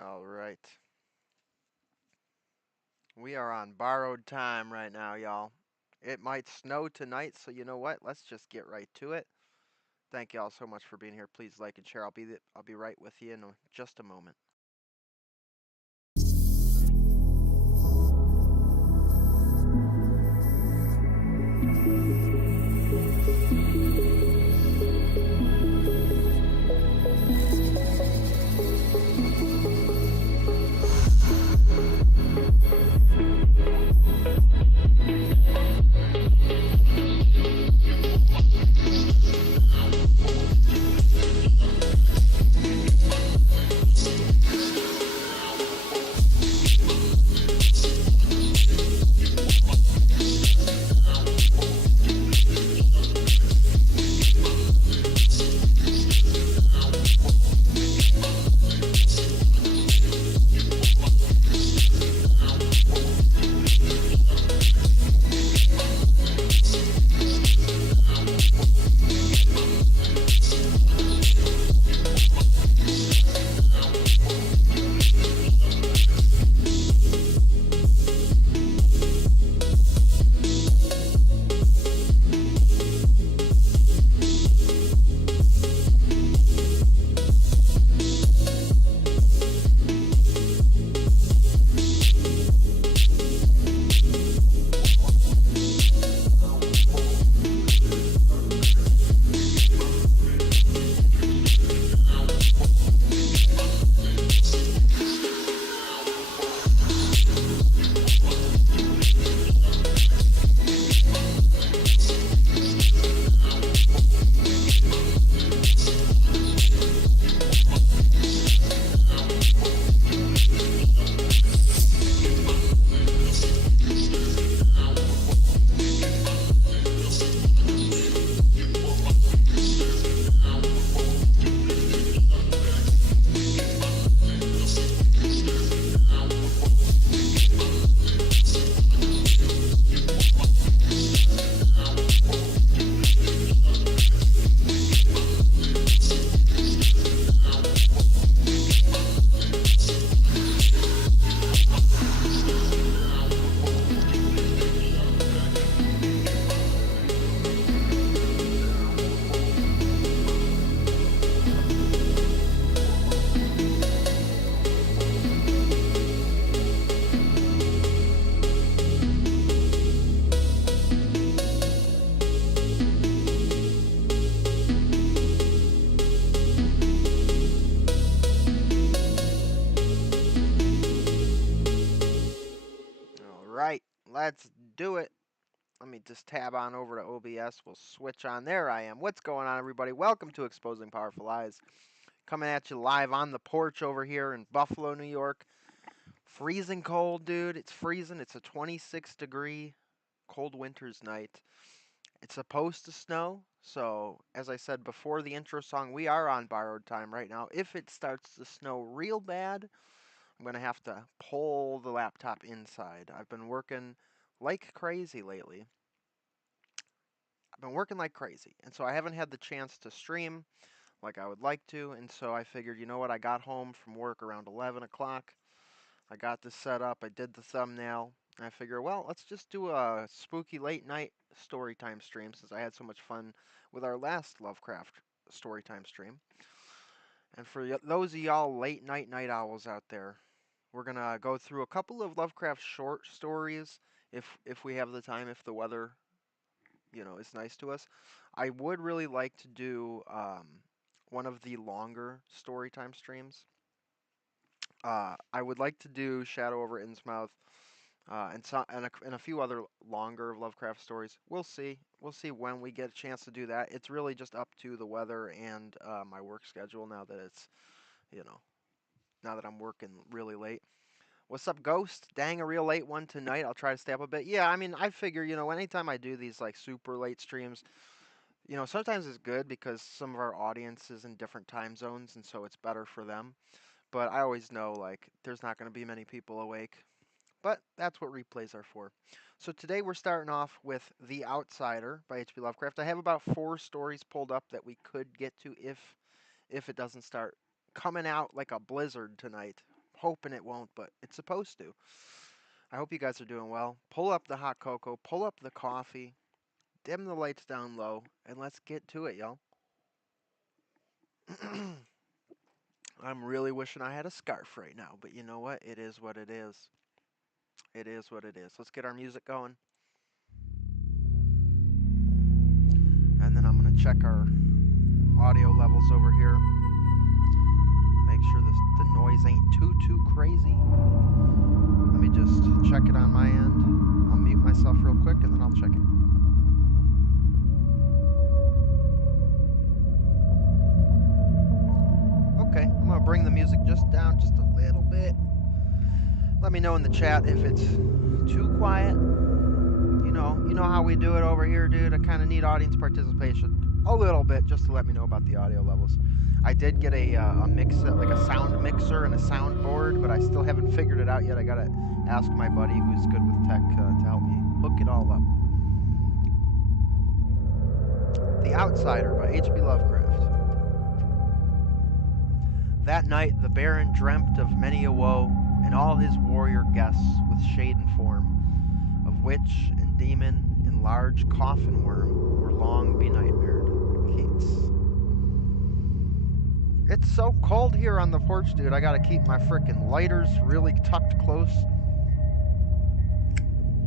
All right. We are on borrowed time right now, y'all. It might snow tonight, so you know what? Let's just get right to it. Thank y'all so much for being here. Please like and share. I'll be right with you in just a moment. All right, let's do it. Let me just tab on over to OBS. We'll switch on. There I am. What's going on, everybody? Welcome to Exposing Powerful Lies. Coming at you live on the porch over here in Buffalo, New York. Freezing cold, dude. It's freezing. It's a 26-degree cold winter's night. It's supposed to snow. So, as I said before the intro song, we are on borrowed time right now. If it starts to snow real bad, I'm going to have to pull the laptop inside. I've been working like crazy lately. I've been working like crazy. And so I haven't had the chance to stream like I would like to. And so I figured, you know what? I got home from work around 11 o'clock. I got this set up. I did the thumbnail. And I figure, well, let's just do a spooky late night storytime stream since I had so much fun with our last Lovecraft storytime stream. And for those of y'all night owls out there, we're gonna go through a couple of Lovecraft short stories if we have the time, if the weather is nice to us. I would really like to do one of the longer story time streams. I would like to do Shadow over Innsmouth and a few other longer Lovecraft stories. We'll see. We'll see when we get a chance to do that. It's really just up to the weather and my work schedule now that it's you know now that I'm working really late. What's up, Ghost? Dang, a real late one tonight. I'll try to stay up a bit. Yeah, I mean, I figure, anytime I do these like super late streams, sometimes it's good because some of our audience is in different time zones, and so it's better for them. But I always know like there's not going to be many people awake. But that's what replays are for. So today we're starting off with The Outsider by H.P. Lovecraft. I have about 4 stories pulled up that we could get to if it doesn't start coming out like a blizzard tonight. hoping it won't, but it's supposed to. I hope you guys are doing well. Pull up the hot cocoa, pull up the coffee, dim the lights down low, and let's get to it, y'all. I'm really wishing I had a scarf right now, but you know what? It is what it is. It is what it is. Let's get our music going. And then I'm going to check our audio levels over here. Make sure the noise ain't too crazy. Let me just check it on my end. I'll mute myself real quick and then I'll check it. Okay, I'm going to bring the music just down just a little bit. Let me know in the chat if it's too quiet. You know how we do it over here, dude. I kind of need audience participation a little bit just to let me know about the audio levels. I did get a like a sound mixer and a soundboard, but I still haven't figured it out yet. I gotta ask my buddy who's good with tech to help me hook it all up. The Outsider by H.P. Lovecraft. That night the Baron dreamt of many a woe, and all his warrior guests with shade and form, of witch and demon and large coffin worm were long benightmared. Keats. It's so cold here on the porch, dude. I gotta keep my frickin' lighters really tucked close.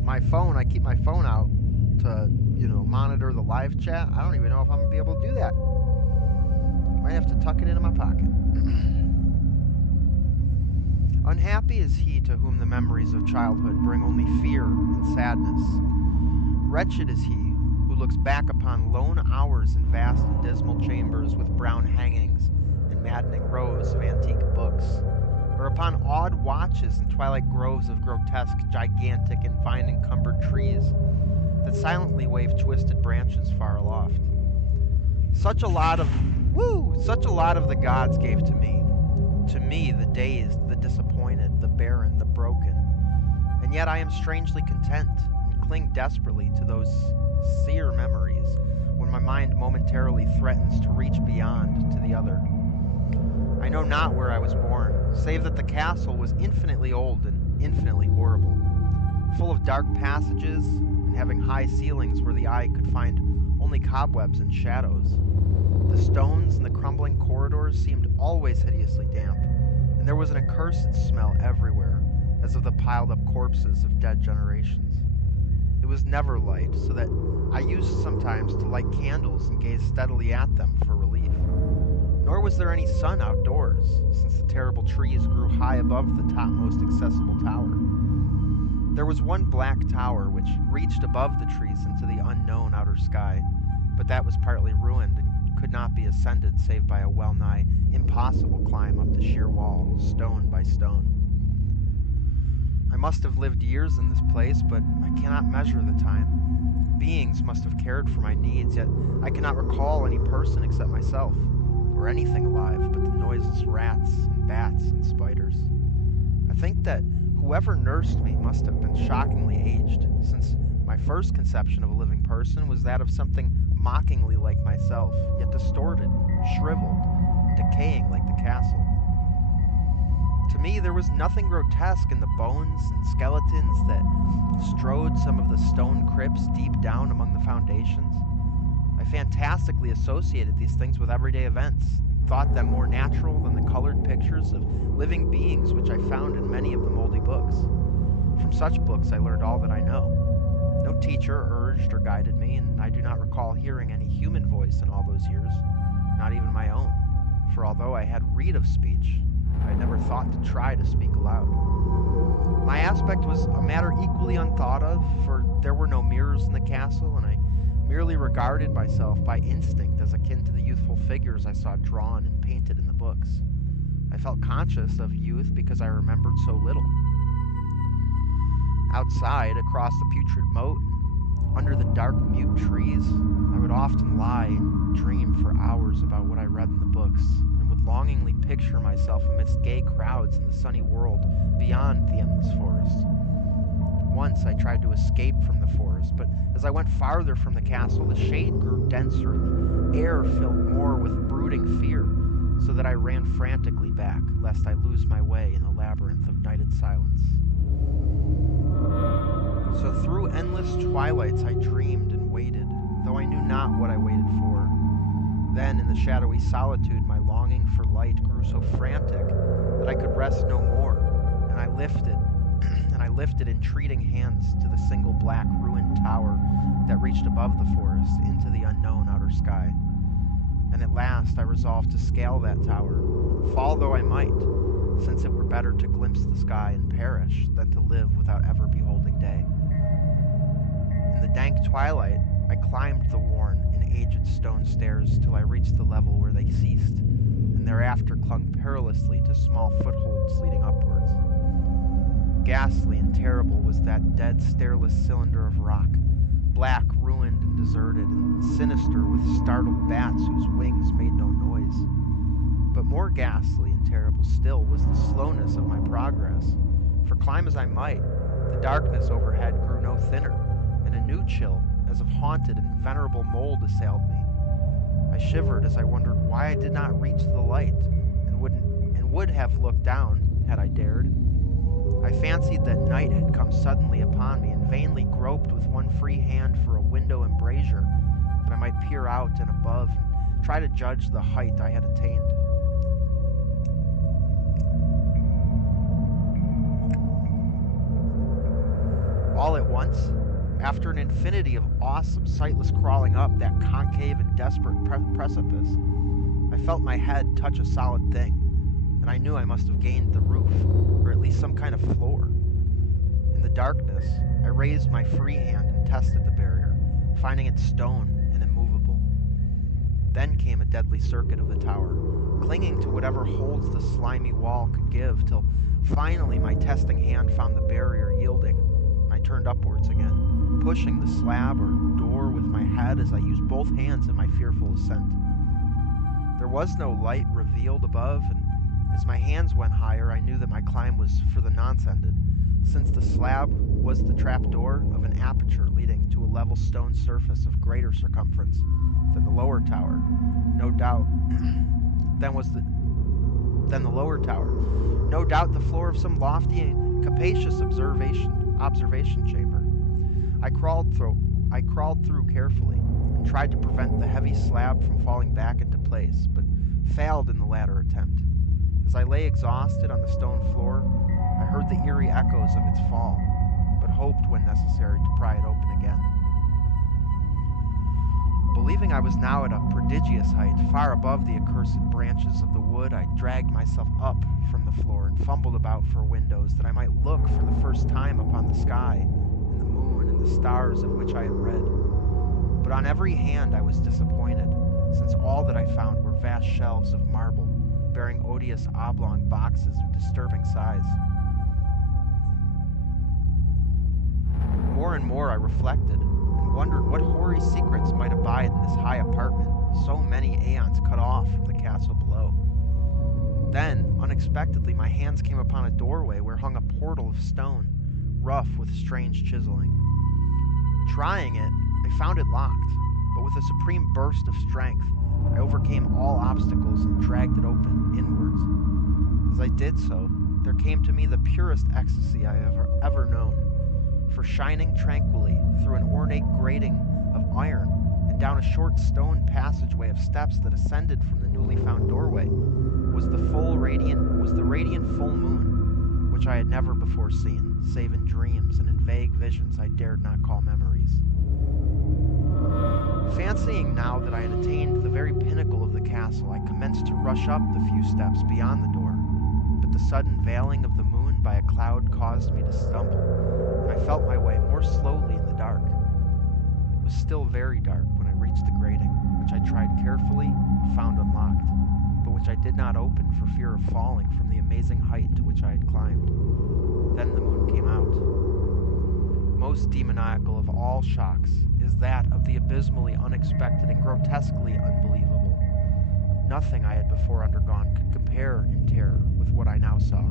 My phone, I keep my phone out to, monitor the live chat. I don't even know if I'm gonna be able to do that. Might have to tuck it into my pocket. Unhappy is he to whom the memories of childhood bring only fear and sadness. Wretched is he who looks back upon lone hours in vast and dismal chambers with brown hangings and maddening rows of antique books, or upon odd watches in twilight groves of grotesque, gigantic, and vine-encumbered trees that silently wave twisted branches far aloft. Such a lot of the gods gave to me the dazed, the disappointed, the barren, the broken, and yet I am strangely content and cling desperately to those sear memories when my mind momentarily threatens to reach beyond to the other. I know not where I was born, save that the castle was infinitely old and infinitely horrible, full of dark passages and having high ceilings where the eye could find only cobwebs and shadows. The stones in the crumbling corridors seemed always hideously damp, and there was an accursed smell everywhere, as of the piled-up corpses of dead generations. It was never light, so that I used sometimes to light candles and gaze steadily at them for relief. Nor was there any sun outdoors, since the terrible trees grew high above the topmost accessible tower. There was one black tower which reached above the trees into the unknown outer sky, but that was partly ruined and could not be ascended save by a well-nigh impossible climb up the sheer wall, stone by stone. I must have lived years in this place, but I cannot measure the time. Beings must have cared for my needs, yet I cannot recall any person except myself, or anything alive but the noiseless rats and bats and spiders. I think that whoever nursed me must have been shockingly aged, since my first conception of a living person was that of something mockingly like myself, yet distorted, shriveled, and decaying like the castle. To me, there was nothing grotesque in the bones and skeletons that strode some of the stone crypts deep down among the foundations. I fantastically associated these things with everyday events, thought them more natural than the colored pictures of living beings which I found in many of the moldy books. From such books I learned all that I know. No teacher urged or guided me, and I do not recall hearing any human voice in all those years, not even my own, for although I had read of speech, I had never thought to try to speak aloud. My aspect was a matter equally unthought of, for there were no mirrors in the castle, and I merely regarded myself by instinct as akin to the youthful figures I saw drawn and painted in the books. I felt conscious of youth because I remembered so little. Outside, across the putrid moat, under the dark, mute trees, I would often lie and dream for hours about what I read in the books, and would longingly picture myself amidst gay crowds in the sunny world beyond the endless forest. Once I tried to escape from the forest, but as I went farther from the castle, the shade grew denser and the air filled more with brooding fear, so that I ran frantically back, lest I lose my way in a labyrinth of nighted silence. So through endless twilights I dreamed and waited, though I knew not what I waited for. Then, in the shadowy solitude, my longing for light grew so frantic that I could rest no more, and I lifted entreating hands to the single black ruined tower that reached above the forest into the unknown outer sky. And at last I resolved to scale that tower, fall though I might, since it were better to glimpse the sky and perish than to live without ever beholding day. In the dank twilight, I climbed the worn and aged stone stairs till I reached the level where they ceased, and thereafter clung perilously to small footholds leading upwards. Ghastly and terrible was that dead, stairless cylinder of rock, black, ruined, and deserted, and sinister with startled bats whose wings made no noise. But more ghastly and terrible still was the slowness of my progress, for climb as I might, the darkness overhead grew no thinner, and a new chill, as of haunted and venerable mold, assailed me. I shivered as I wondered why I did not reach the light, and would have looked down, had I dared. I fancied that night had come suddenly upon me, and vainly groped with one free hand for a window embrasure, that I might peer out and above, and try to judge the height I had attained. All at once, after an infinity of awesome, sightless crawling up that concave and desperate precipice, I felt my head touch a solid thing, and I knew I must have gained the roof, or at least some kind of floor. In the darkness, I raised my free hand and tested the barrier, finding it stone and immovable. Then came a deadly circuit of the tower, clinging to whatever holds the slimy wall could give, till finally my testing hand found the barrier yielding, and I turned upwards again, pushing the slab or door with my head as I used both hands in my fearful ascent. There was no light revealed above, and as my hands went higher, I knew that my climb was for the nonce ended, since the slab was the trapdoor of an aperture leading to a level stone surface of greater circumference than the lower tower, no doubt, than the lower tower. No doubt the floor of some lofty and capacious observation chamber. I crawled through carefully, and tried to prevent the heavy slab from falling back into place, but failed in the latter attempt. As I lay exhausted on the stone floor, I heard the eerie echoes of its fall, but hoped when necessary to pry it open again. Believing I was now at a prodigious height, far above the accursed branches of the wood, I dragged myself up from the floor and fumbled about for windows that I might look for the first time upon the sky and the moon and the stars of which I had read. But on every hand I was disappointed, since all that I found were vast shelves of marble, bearing odious oblong boxes of disturbing size. More and more I reflected, and wondered what hoary secrets might abide in this high apartment, so many aeons cut off from the castle below. Then, unexpectedly, my hands came upon a doorway where hung a portal of stone, rough with strange chiseling. Trying it, I found it locked, but with a supreme burst of strength, I overcame all obstacles and dragged it open inwards. As I did so, there came to me the purest ecstasy I have ever known, for shining tranquilly through an ornate grating of iron and down a short stone passageway of steps that ascended from the newly found doorway was the radiant full moon, which I had never before seen, save in dreams and in vague visions I dared not call memories. Fancying now that I had attained the very pinnacle of the castle, I commenced to rush up the few steps beyond the door, but the sudden veiling of the moon by a cloud caused me to stumble, and I felt my way more slowly in the dark. It was still very dark when I reached the grating, which I tried carefully and found unlocked, but which I did not open for fear of falling from the amazing height to which I had climbed. Then the moon came out. Most demoniacal of all shocks is that of the abysmally unexpected and grotesquely unbelievable. Nothing I had before undergone could compare in terror with what I now saw,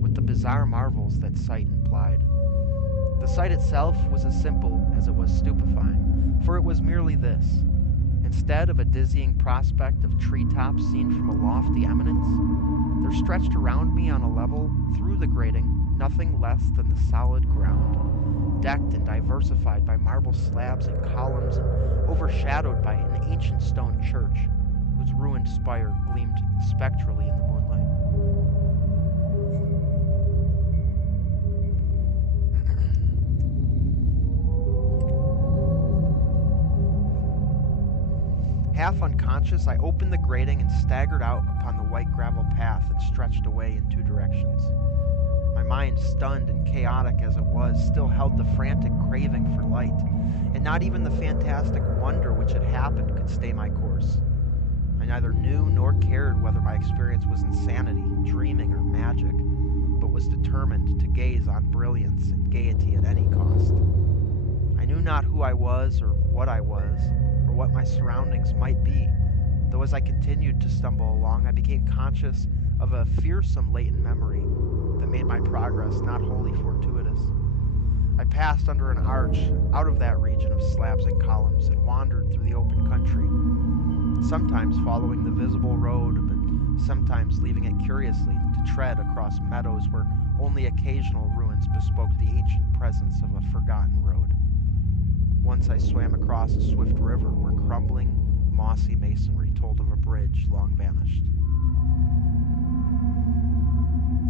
with the bizarre marvels that sight implied. The sight itself was as simple as it was stupefying, for it was merely this. Instead of a dizzying prospect of treetops seen from a lofty eminence, There stretched around me on a level, through the grating, nothing less than the solid ground, decked and diversified by marble slabs and columns and overshadowed by an ancient stone church, whose ruined spire gleamed spectrally in the moonlight. Half unconscious, I opened the grating and staggered out upon the white gravel path that stretched away in two directions. My mind, stunned and chaotic as it was, still held the frantic craving for light, and not even the fantastic wonder which had happened could stay my course. I neither knew nor cared whether my experience was insanity, dreaming, or magic, but was determined to gaze on brilliance and gaiety at any cost. I knew not who I was, or what my surroundings might be, though as I continued to stumble along, I became conscious of a fearsome latent memory that made my progress not wholly fortuitous. I passed under an arch out of that region of slabs and columns and wandered through the open country, sometimes following the visible road, but sometimes leaving it curiously to tread across meadows where only occasional ruins bespoke the ancient presence of a forgotten road. Once I swam across a swift river where crumbling, mossy masonry told of a bridge long vanished.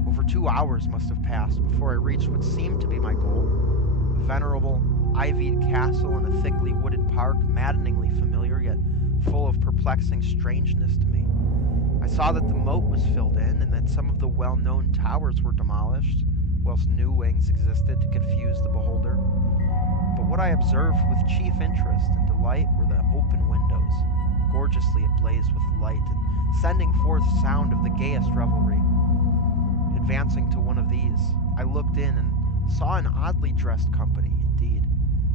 Over 2 hours must have passed before I reached what seemed to be my goal, a venerable, ivied castle in a thickly wooded park, maddeningly familiar yet full of perplexing strangeness to me. I saw that the moat was filled in and that some of the well-known towers were demolished, whilst new wings existed to confuse the beholder. But what I observed with chief interest and delight were the open windows, gorgeously ablaze with light and sending forth sound of the gayest revelry. Advancing to one of these, I looked in and saw an oddly dressed company, indeed,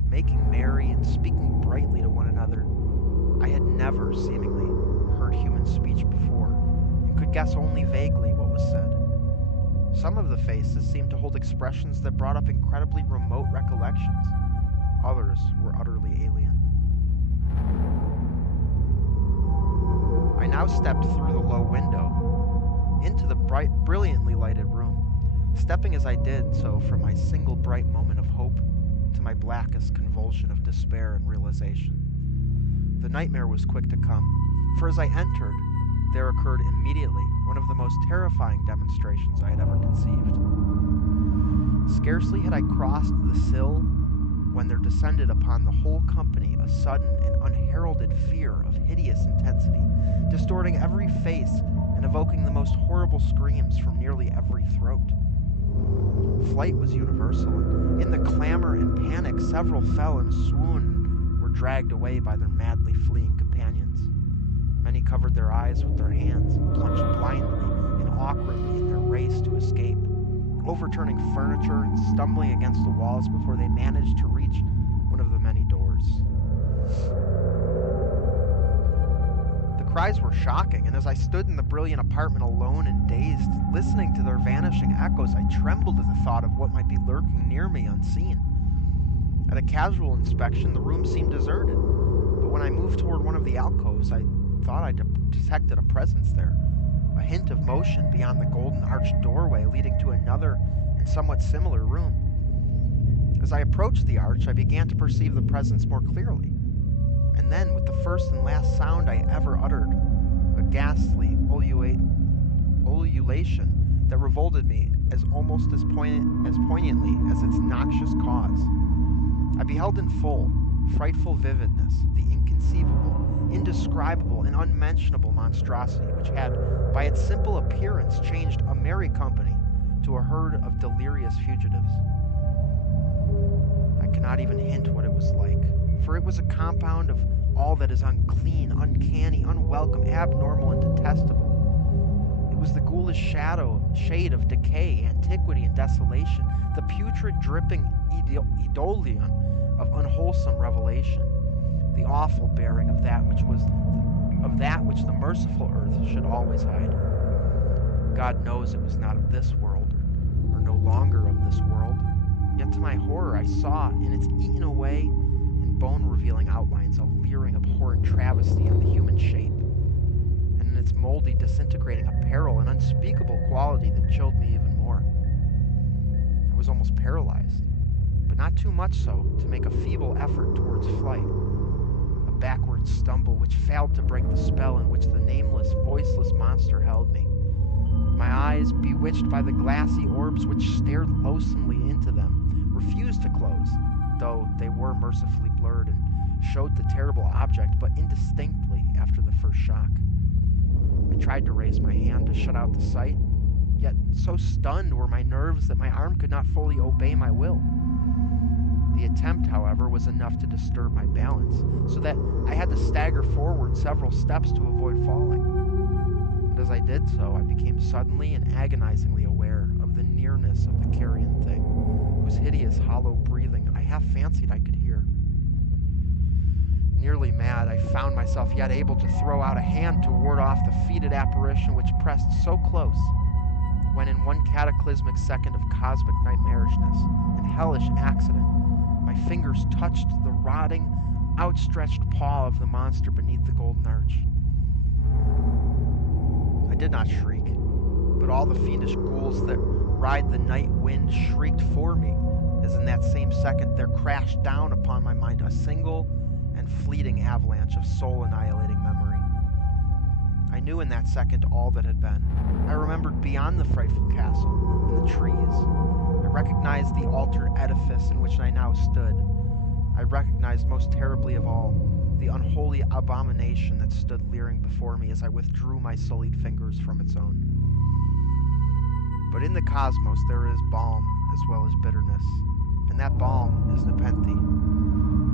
making merry and speaking brightly to one another. I had never, seemingly, heard human speech before, and could guess only vaguely what was said. Some of the faces seemed to hold expressions that brought up incredibly remote recollections. Others were utterly alien. I now stepped through the low window into the brilliantly lighted room, stepping as I did so from my single bright moment of hope to my blackest convulsion of despair and realization. The nightmare was quick to come, for as I entered, there occurred immediately one of the most terrifying demonstrations I had ever conceived. Scarcely had I crossed the sill when there descended upon the whole company a sudden and unheralded fear of hideous intensity, distorting every face and evoking the most horrible screams from nearly every throat. Flight was universal, and in the clamor and panic several fell in a swoon and were dragged away by their madly fleeing companions. Many covered their eyes with their hands and plunged blindly and awkwardly in their race to escape, overturning furniture and stumbling against the walls before they managed to reach one of the many doors. The cries were shocking, and as I stood in the brilliant apartment alone and dazed, listening to their vanishing echoes, I trembled at the thought of what might be lurking near me unseen. At a casual inspection, the room seemed deserted, but when I moved toward one of the alcoves, I thought I detected a presence there. A hint of motion beyond the golden arched doorway leading to another and somewhat similar room. As I approached the arch, I began to perceive the presence more clearly. And then, with the first and last sound I ever uttered, a ghastly ululation that revolted me as almost as poignantly as its noxious cause, I beheld in full, frightful vividness, the inconceivable, indescribable, and unmentionable monstrosity which had, by its simple appearance, changed a merry company to a herd of delirious fugitives. I cannot even hint what it was like, for it was a compound of all that is unclean, uncanny, unwelcome, abnormal, and detestable. It was the ghoulish shade of decay, antiquity, and desolation, the putrid, dripping eidolon of unwholesome revelation, the awful bearing of that which the merciful earth should always hide. God knows it was not of this world, or no longer of this world. Yet to my horror I saw, in its eaten away and bone-revealing outlines, a leering, abhorrent travesty of the human shape, and in its moldy, disintegrating apparel, an unspeakable quality that chilled me even more. I was almost paralyzed, but not too much so to make a feeble effort towards flight. A backward stumble which failed to break the spell in which the nameless, voiceless monster held me. My eyes, bewitched by the glassy orbs which stared loathsomely into them, refused to close, though they were mercifully blurred and showed the terrible object but indistinctly after the first shock. I tried to raise my hand to shut out the sight, yet so stunned were my nerves that my arm could not fully obey my will. The attempt, however, was enough to disturb my balance, so that I had to stagger forward several steps to avoid falling. And as I did so, I became suddenly and agonizingly aware of the nearness of the carrion thing, whose hideous, hollow breathing I half fancied I could hear. Nearly mad, I found myself yet able to throw out a hand to ward off the fetid apparition which pressed so close, when in one cataclysmic second of cosmic nightmarishness and hellish accident, my fingers touched the rotting, outstretched paw of the monster beneath the golden arch. I did not shriek, but all the fiendish ghouls that ride the night wind shrieked for me, as in that same second there crashed down upon my mind a single and fleeting avalanche of soul-annihilating memory. I knew in that second all that had been. I remembered beyond the frightful castle and the trees. I recognized the altered edifice in which I now stood. I recognized most terribly of all the unholy abomination that stood leering before me as I withdrew my sullied fingers from its own. But in the cosmos there is balm as well as bitterness, and that balm is Nepenthe.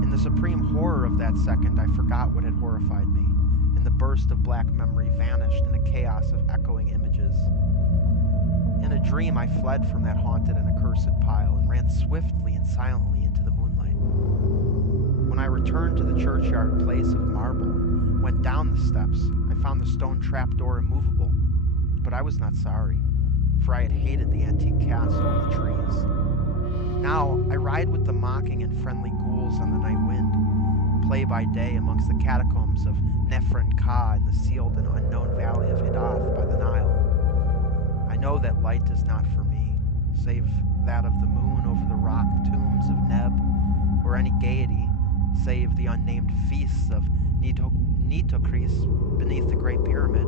In the supreme horror of that second, I forgot what had horrified me, and the burst of black memory vanished in a chaos of echoing images. In a dream, I fled from that haunted and accursed pile and ran swiftly and silently into the moonlight. When I returned to the churchyard place of marble and went down the steps, I found the stone trapdoor immovable, but I was not sorry, for I had hated the antique castle and the trees. Now I ride with the mocking and friendly ghouls on the night wind, play by day amongst the catacombs of Nefren Ka in the sealed and unknown valley of Hidath by the Nile. I know that light is not for me, save that of the moon over the rock tombs of Neb, or any gaiety, save the unnamed feasts of Nitocris beneath the Great Pyramid.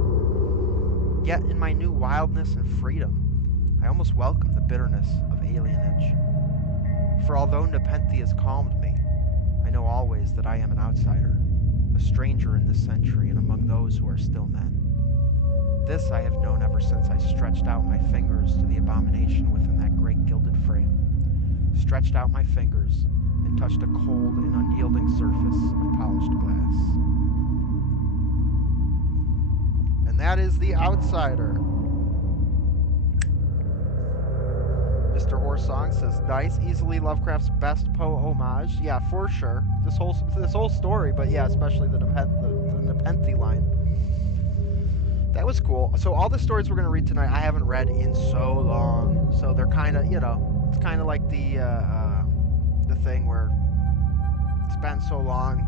Yet in my new wildness and freedom, I almost welcome the bitterness of alienage. For although Nepenthe has calmed me, I know always that I am an outsider, a stranger in this century and among those who are still men. This I have known ever since I stretched out my fingers to the abomination within that great gilded frame, stretched out my fingers and touched a cold and unyielding surface of polished glass. And that is The Outsider. Mr. Horsong says, nice, easily Lovecraft's best homage. Yeah, for sure. This whole story, but yeah, especially the Nepenthe line. That was cool. So all the stories we're going to read tonight, I haven't read in so long. So they're kind of, you know, it's kind of like the thing where it's been so long.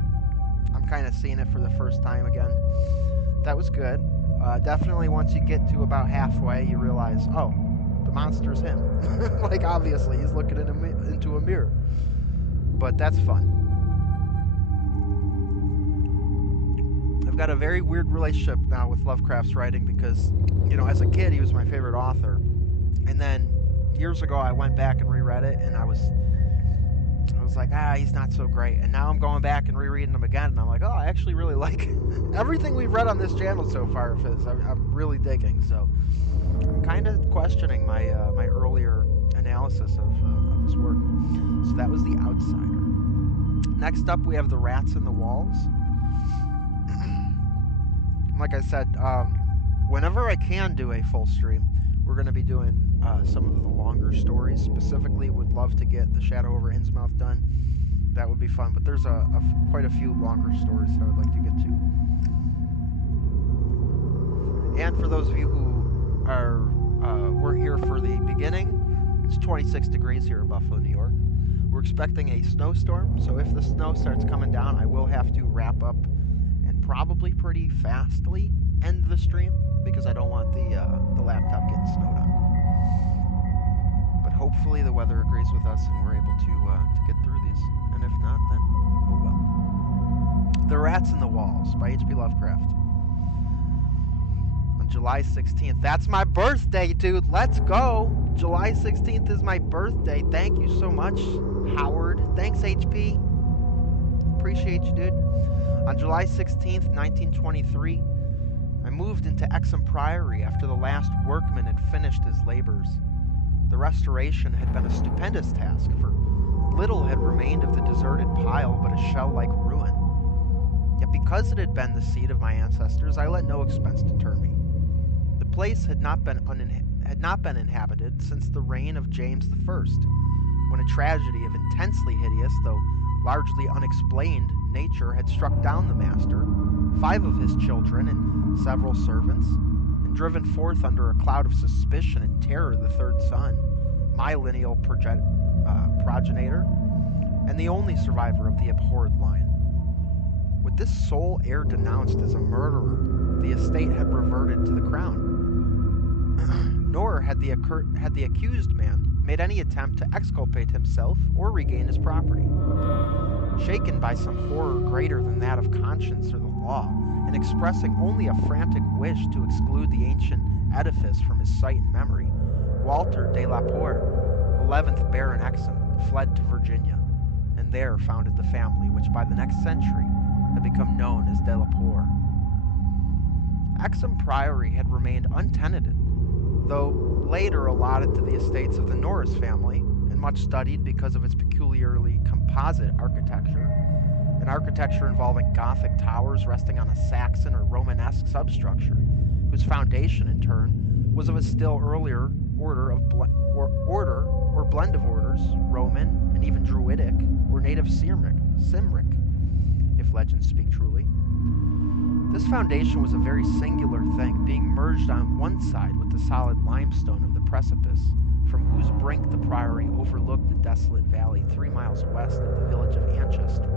I'm kind of seeing it for the first time again. That was good. Definitely once you get to about halfway, you realize, oh, the monster's him. Like, obviously, he's looking into a mirror. But that's fun. I've got a very weird relationship now with Lovecraft's writing because, you know, as a kid, he was my favorite author. And then years ago, I went back and reread it, and I was like, he's not so great. And now I'm going back and rereading them again, and I'm like, oh, I actually really like everything we've read on this channel so far of his. I'm really digging. So I'm kind of questioning my my earlier analysis of his work. So that was The Outsider. Next up, we have The Rats in the Walls. Like I said, whenever I can do a full stream, we're going to be doing some of the longer stories. Specifically, would love to get The Shadow over Innsmouth done. That would be fun. But there's quite a few longer stories that I would like to get to. And for those of you who were here for the beginning, it's 26 degrees here in Buffalo, New York. We're expecting a snowstorm, so if the snow starts coming down, I will have to wrap up, and probably pretty fastly, end the stream because I don't want the laptop getting snowed on. But hopefully the weather agrees with us and we're able to get through these. And if not, then oh well. The Rats in the Walls by H.P. Lovecraft. On July 16th. That's my birthday, dude. Let's go. July 16th is my birthday. Thank you so much, Howard. Thanks, HP. Appreciate you, dude. On July 16th, 1923, I moved into Exham Priory after the last workman had finished his labors. The restoration had been a stupendous task, for little had remained of the deserted pile but a shell-like ruin. Yet because it had been the seat of my ancestors, I let no expense deter me. The place had not been inhabited since the reign of James I, when a tragedy of intensely hideous, though largely unexplained, nature had struck down the master, 5 of his children, and several servants, and driven forth under a cloud of suspicion and terror the 3rd son, my lineal progenitor, and the only survivor of the abhorred line. With this sole heir denounced as a murderer, the estate had reverted to the crown. Nor had the accused man made any attempt to exculpate himself or regain his property. Shaken by some horror greater than that of conscience or the law, and expressing only a frantic wish to exclude the ancient edifice from his sight and memory, Walter de la Poer, 11th Baron Exham, fled to Virginia, and there founded the family which by the next century had become known as de la Poer. Exham Priory had remained untenanted, though later allotted to the estates of the Norris family, and much studied because of its peculiarly composite architecture, an architecture involving Gothic towers resting on a Saxon or Romanesque substructure, whose foundation, in turn, was of a still earlier order or blend of orders, Roman and even Druidic or native Cymric, if legends speak truly. This foundation was a very singular thing, being merged on one side with the solid limestone of the precipice, from whose brink the priory overlooked the desolate valley 3 miles west of the village of Anchester.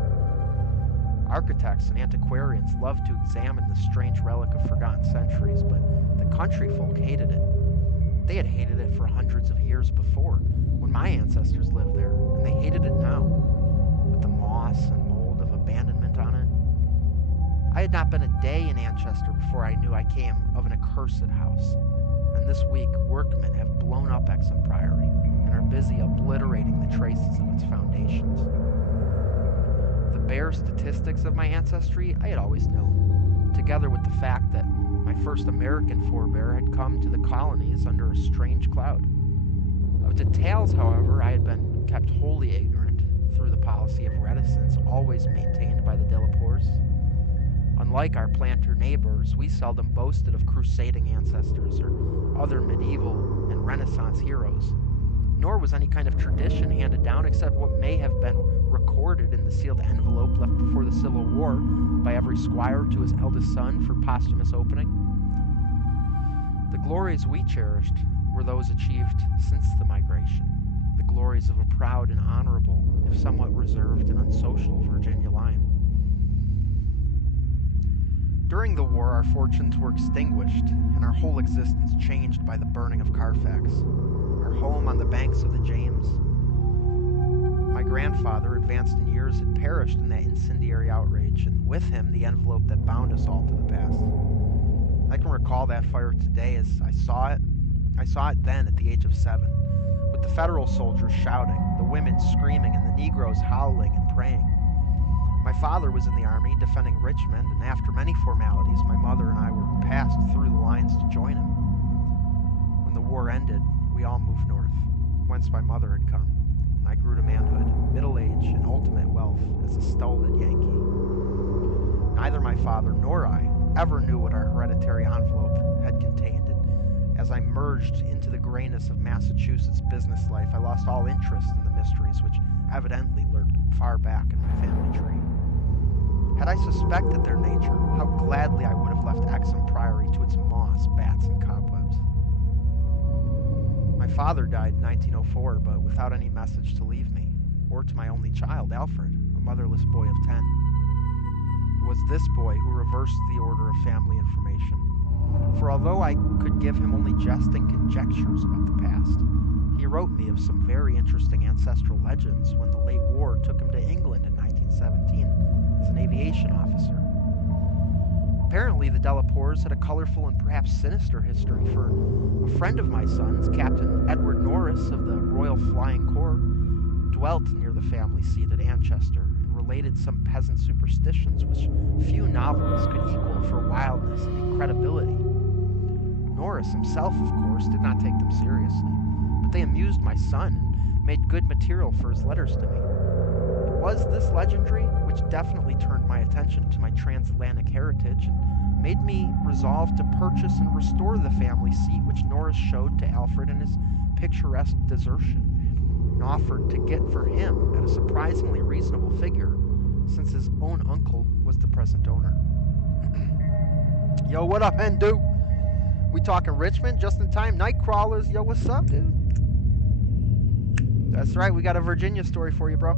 Architects and antiquarians loved to examine this strange relic of forgotten centuries, but the country folk hated it. They had hated it for hundreds of years before, when my ancestors lived there, and they hated it now, with the moss and mold of abandonment on it. I had not been a day in Anchester before I knew I came of an accursed house, and this week workmen have blown up Exham Priory and are busy obliterating the traces of its foundations. The bare statistics of my ancestry I had always known, together with the fact that my first American forebear had come to the colonies under a strange cloud. Of details, however, I had been kept wholly ignorant through the policy of reticence always maintained by the de la Poers. Unlike our planter neighbors, we seldom boasted of crusading ancestors or other medieval and Renaissance heroes, nor was any kind of tradition handed down except what may have been recorded in the sealed envelope left before the Civil War by every squire to his eldest son for posthumous opening. The glories we cherished were those achieved since the migration, the glories of a proud and honorable, if somewhat reserved and unsocial, Virginia line. During the war, our fortunes were extinguished, and our whole existence changed by the burning of Carfax, our home on the banks of the James. My grandfather, advanced in years, had perished in that incendiary outrage, and with him the envelope that bound us all to the past. I can recall that fire today as I saw it. I saw it then at the age of 7, with the Federal soldiers shouting, the women screaming, and the Negroes howling and praying. My father was in the army, defending Richmond, and after many formalities, my mother and I were passed through the lines to join him. When the war ended, we all moved north, whence my mother had come, and I grew to manhood, middle age, and ultimate wealth as a stolid Yankee. Neither my father nor I ever knew what our hereditary envelope had contained, and as I merged into the grayness of Massachusetts business life, I lost all interest in the mysteries which evidently lurked far back in my family tree. Had I suspected their nature, how gladly I would have left Exham Priory to its moss, bats, and cobwebs. My father died in 1904, but without any message to leave me, or to my only child, Alfred, a motherless boy of 10. It was this boy who reversed the order of family information For although I could give him only jesting conjectures about the past, he wrote me of some very interesting ancestral legends when the late war took him to England in 1917 as an aviation officer. Apparently, the Delapours had a colorful and perhaps sinister history, for a friend of my son's, Captain Edward Norris of the Royal Flying Corps, dwelt near the family seat at Anchester and related some peasant superstitions which few novels could equal for wildness and incredibility. Norris himself, of course, did not take them seriously, but they amused my son and made good material for his letters to me. It was this legendary which definitely turned my attention to my transatlantic heritage and made me resolve to purchase and restore the family seat which Norris showed to Alfred in his picturesque desertion, and offered to get for him at a surprisingly reasonable figure, since his own uncle was the present owner. Yo, what up, Hindu? We talking Richmond, just in time, night crawlers. Yo, what's up, dude? That's right, we got a Virginia story for you, bro.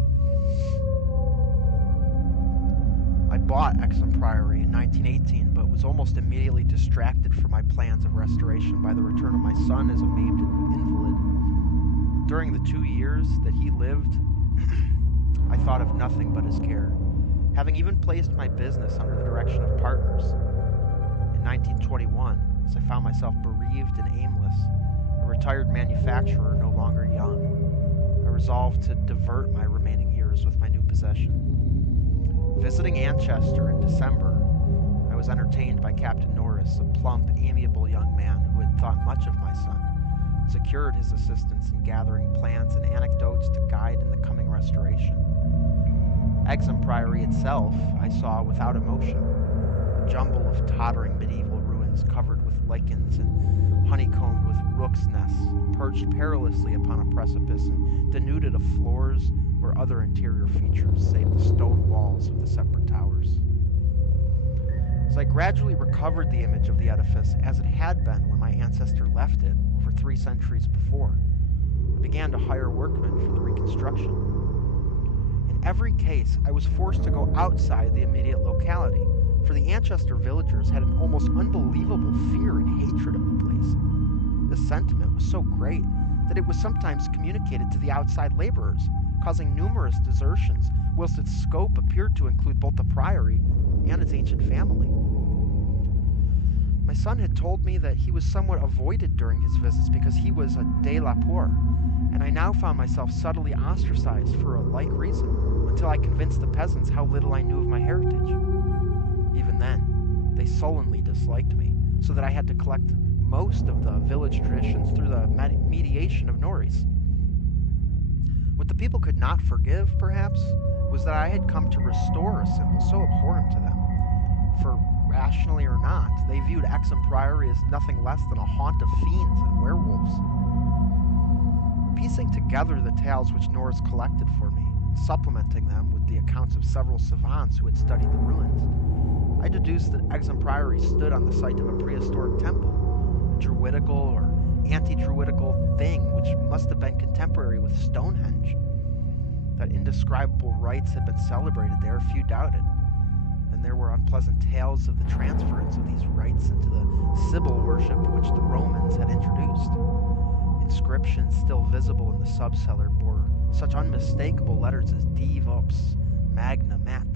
I bought Exham Priory in 1918, but was almost immediately distracted from my plans of restoration by the return of my son as a maimed invalid. During the 2 years that he lived, I thought of nothing but his care, having even placed my business under the direction of partners. In 1921, as I found myself bereaved and aimless, a retired manufacturer no longer young, I resolved to divert my remaining years with my new possession. Visiting Anchester in December, I was entertained by Captain Norris, a plump, amiable young man who had thought much of my son, secured his assistance in gathering plans and anecdotes to guide in the coming restoration. Exham Priory itself I saw without emotion, a jumble of tottering medieval ruins covered with lichens and honeycombed with rooks' nests, perched perilously upon a precipice and denuded of floors or other interior features save the stone walls of the separate towers. As I gradually recovered the image of the edifice as it had been when my ancestor left it over 3 centuries before, I began to hire workmen for the reconstruction. In every case, I was forced to go outside the immediate locality, for the Anchester villagers had an almost unbelievable fear and hatred of the place. This sentiment was so great that it was sometimes communicated to the outside laborers, causing numerous desertions, whilst its scope appeared to include both the priory and its ancient family. My son had told me that he was somewhat avoided during his visits because he was a Delapour, and I now found myself subtly ostracized for a like reason, until I convinced the peasants how little I knew of my heritage. Even then, they sullenly disliked me, so that I had to collect most of the village traditions through the mediation of Norris. What the people could not forgive, perhaps, was that I had come to restore a symbol so abhorrent to them. For, rationally or not, they viewed Exham Priory as nothing less than a haunt of fiends and werewolves. Piecing together the tales which Norris collected for me, supplementing them with the accounts of several savants who had studied the ruins, I deduced that Exham Priory stood on the site of a prehistoric temple, a druidical or anti-druidical thing which must have been contemporary with Stonehenge. That indescribable rites had been celebrated there, few doubted, and there were unpleasant tales of the transference of these rites into the Sibyl worship which the Romans had introduced. Inscriptions still visible in the subcellar bore such unmistakable letters as Div Ops Magna Mat,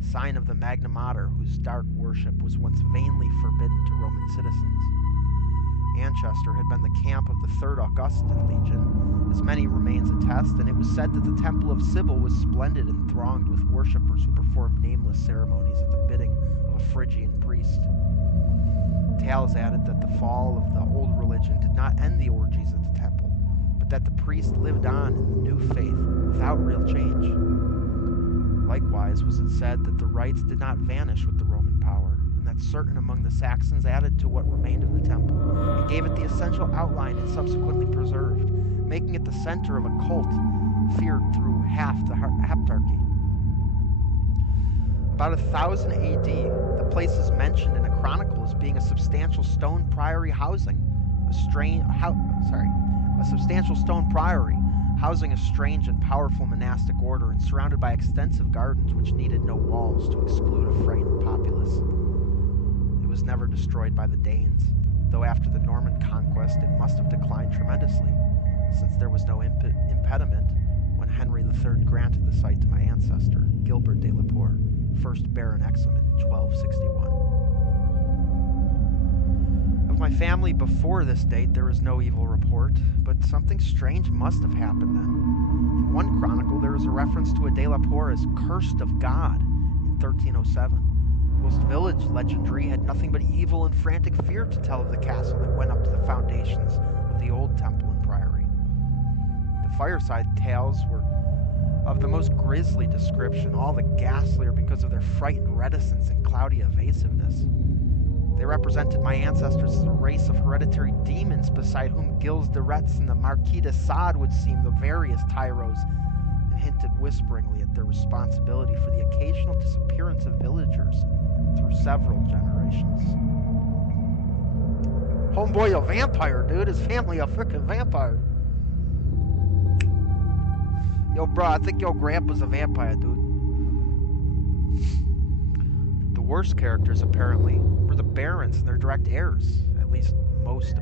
sign of the Magna Mater whose dark worship was once vainly forbidden to Roman citizens. Anchester had been the camp of the 3rd Augustan Legion, as many remains attest, and it was said that the Temple of Sibyl was splendid and thronged with worshippers who performed nameless ceremonies at the bidding of a Phrygian priest. Tales added that the fall of the old religion did not end the orgies at the temple, but that the priest lived on in the new faith without real change. Likewise was it said that the rites did not vanish with the Roman power, and that certain among the Saxons added to what remained of the temple, and gave it the essential outline it subsequently preserved, making it the center of a cult feared through half the heptarchy. About 1000 AD, the place is mentioned in a chronicle as being a substantial stone priory housing housing a strange and powerful monastic order and surrounded by extensive gardens which needed no walls to exclude a frightened populace. It It was never destroyed by the Danes, though after the Norman conquest it must have declined tremendously, since there was no impediment when Henry III granted the site to my ancestor, Gilbert de la Poer, 1st Baron Exum in 1261. Of my family before this date there is no evil report, but something strange must have happened then. In one chronicle there is a reference to a de la Poer as cursed of God in 1307, whilst village legendary had nothing but evil and frantic fear to tell of the castle that went up to the foundations of the old temple and priory. The fireside tales were of the most grisly description, all the ghastlier because of their frightened reticence and cloudy evasiveness. They represented my ancestors as a race of hereditary demons beside whom Gilles de Retz and the Marquis de Sade would seem the various tyros, and hinted whisperingly at their responsibility for the occasional disappearance of villagers through several generations. Homeboy a vampire, dude. His family a frickin' vampire. Yo, bro, I think your grandpa's a vampire, dude. The worst characters, apparently, were the barons and their direct heirs. At least most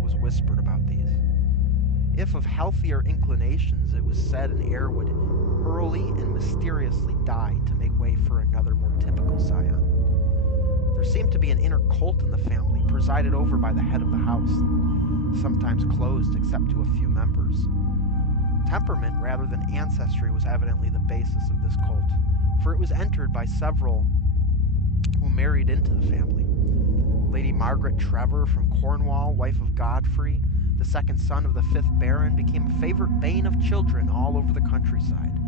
was whispered about these. If of healthier inclinations, it was said an heir would early and mysteriously die to make way for another more typical scion. There seemed to be an inner cult in the family, presided over by the head of the house, sometimes closed except to a few members. Temperament rather than ancestry was evidently the basis of this cult, for it was entered by several who married into the family. Lady Margaret Trevor from Cornwall, wife of Godfrey, the second son of the 5th Baron, became a favorite bane of children all over the countryside,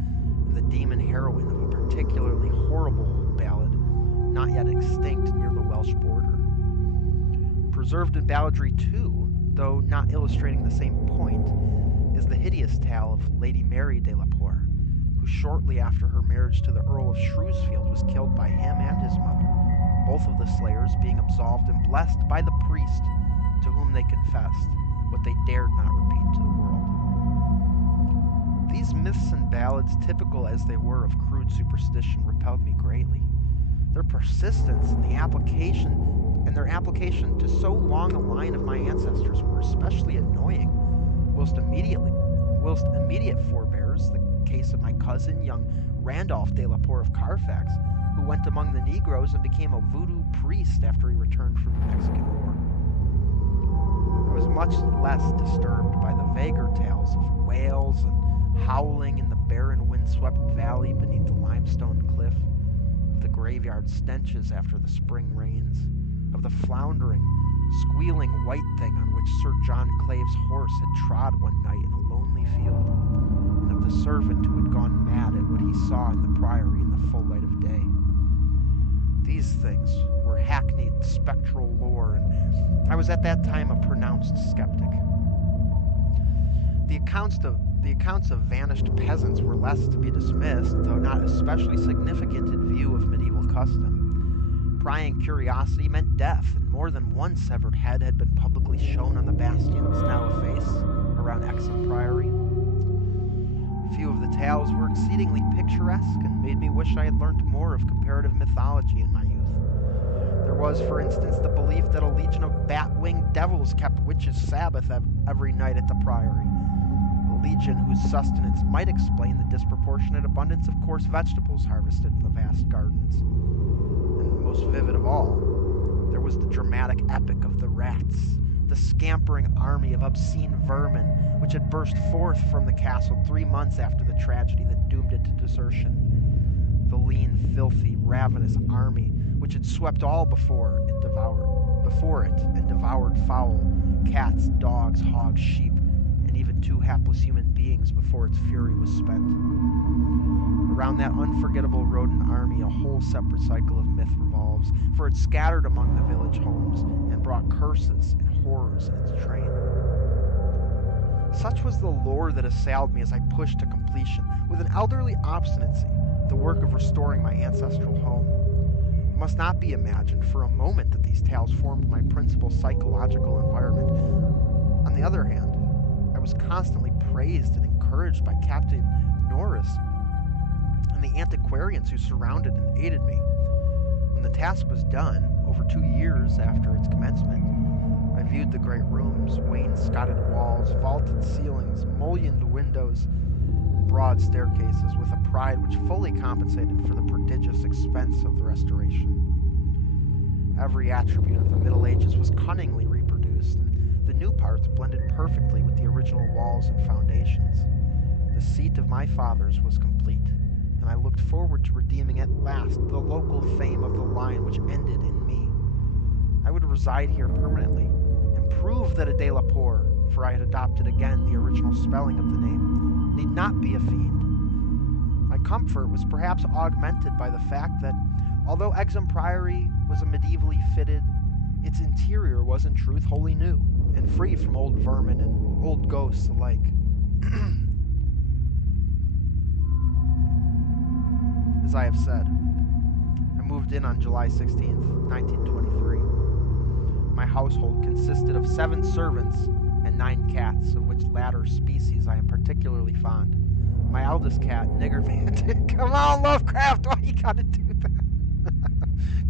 and the demon heroine of a particularly horrible old ballad, not yet extinct near the Welsh border. Preserved in balladry too, though not illustrating the same point, is the hideous tale of Lady Mary de la Poer, who shortly after her marriage to the Earl of Shrewsfield was killed by him and his mother, both of the slayers being absolved and blessed by the priest to whom they confessed what they dared not repeat to the world. These myths and ballads, typical as they were of crude superstition, repelled me greatly. Their persistence and their application to so long a line of my ancestors were especially annoying, whilst immediate forebears, the case of my cousin, young Randolph de la Poer of Carfax, who went among the Negroes and became a voodoo priest after he returned from the Mexican War. I was much less disturbed by the vaguer tales of wails and howling in the barren windswept valley beneath the limestone cliff, of the graveyard stenches after the spring rains, of the floundering, squealing white thing on which Sir John Clave's horse had trod one night in a lonely field, and of the servant who had gone mad at what he saw in the priory in the full light of day. These things were hackneyed spectral lore, and I was at that time a pronounced skeptic. The accounts of vanished peasants were less to be dismissed, though not especially significant in view of medieval custom. Prying curiosity meant death, and more than one severed head had been publicly shown on the bastions now efface around Exham Priory. Few of the tales were exceedingly picturesque and made me wish I had learnt more of comparative mythology in my youth. There was, for instance, the belief that a legion of bat-winged devils kept witches' Sabbath every night at the priory, a legion whose sustenance might explain the disproportionate abundance of coarse vegetables harvested in the vast gardens. And most vivid of all, there was the dramatic epic of the rats, the scampering army of obscene vermin which had burst forth from the castle 3 months after the tragedy that doomed it to desertion. The lean, filthy, ravenous army which had swept all before it and devoured fowl, cats, dogs, hogs, sheep, and even 2 hapless human beings before its fury was spent. Around that unforgettable rodent army a whole separate cycle of myth revolves, for it scattered among the village homes and brought curses and horrors in its train. Such was the lore that assailed me as I pushed to completion, with an elderly obstinacy, the work of restoring my ancestral home. It must not be imagined for a moment that these tales formed my principal psychological environment. On the other hand, I was constantly praised and encouraged by Captain Norris and the antiquarians who surrounded and aided me. the task was done, over 2 years after its commencement, I viewed the great rooms, wainscoted walls, vaulted ceilings, mullioned windows, broad staircases with a pride which fully compensated for the prodigious expense of the restoration. Every attribute of the Middle Ages was cunningly reproduced, and the new parts blended perfectly with the original walls and foundations. The seat of my fathers was complete, and I looked forward to redeeming at last the local fame of the line which ended in me. I would reside here permanently, and prove that a de la Poor, for I had adopted again the original spelling of the name, need not be a fiend. My comfort was perhaps augmented by the fact that, although Exham Priory was a medievally fitted, its interior was in truth wholly new, and free from old vermin and old ghosts alike. As I have said, I moved in on July 16th, 1923. My household consisted of 7 servants and 9 cats, of which latter species I am particularly fond. My eldest cat, Niggerman. Come on, Lovecraft, why you gotta do that?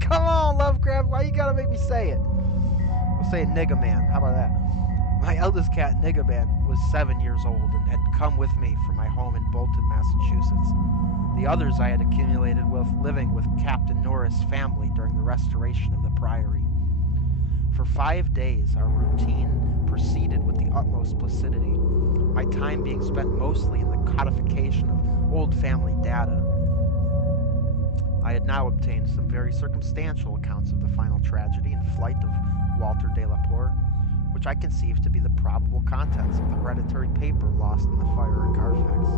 Come on, Lovecraft, why you gotta make me say it? We'll say Niggerman, how about that? My eldest cat, Niggerman, was 7 years old and had come with me from my home in Bolton, Massachusetts. The others I had accumulated with living with Captain Norris' family during the restoration of the priory. For 5 days, our routine proceeded with the utmost placidity, my time being spent mostly in the codification of old family data. I had now obtained some very circumstantial accounts of the final tragedy and flight of Walter de la Poor, which I conceived to be the probable contents of the hereditary paper lost in the fire at Carfax.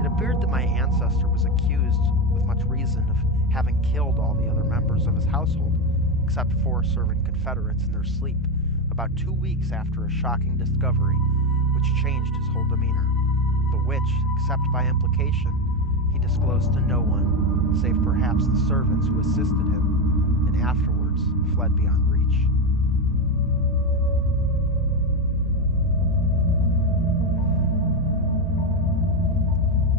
It appeared that my ancestor was accused, with much reason, of having killed all the other members of his household, except 4 servant confederates in their sleep, about 2 weeks after a shocking discovery which changed his whole demeanor, but which, except by implication, he disclosed to no one, save perhaps the servants who assisted him, and afterwards fled beyond reach.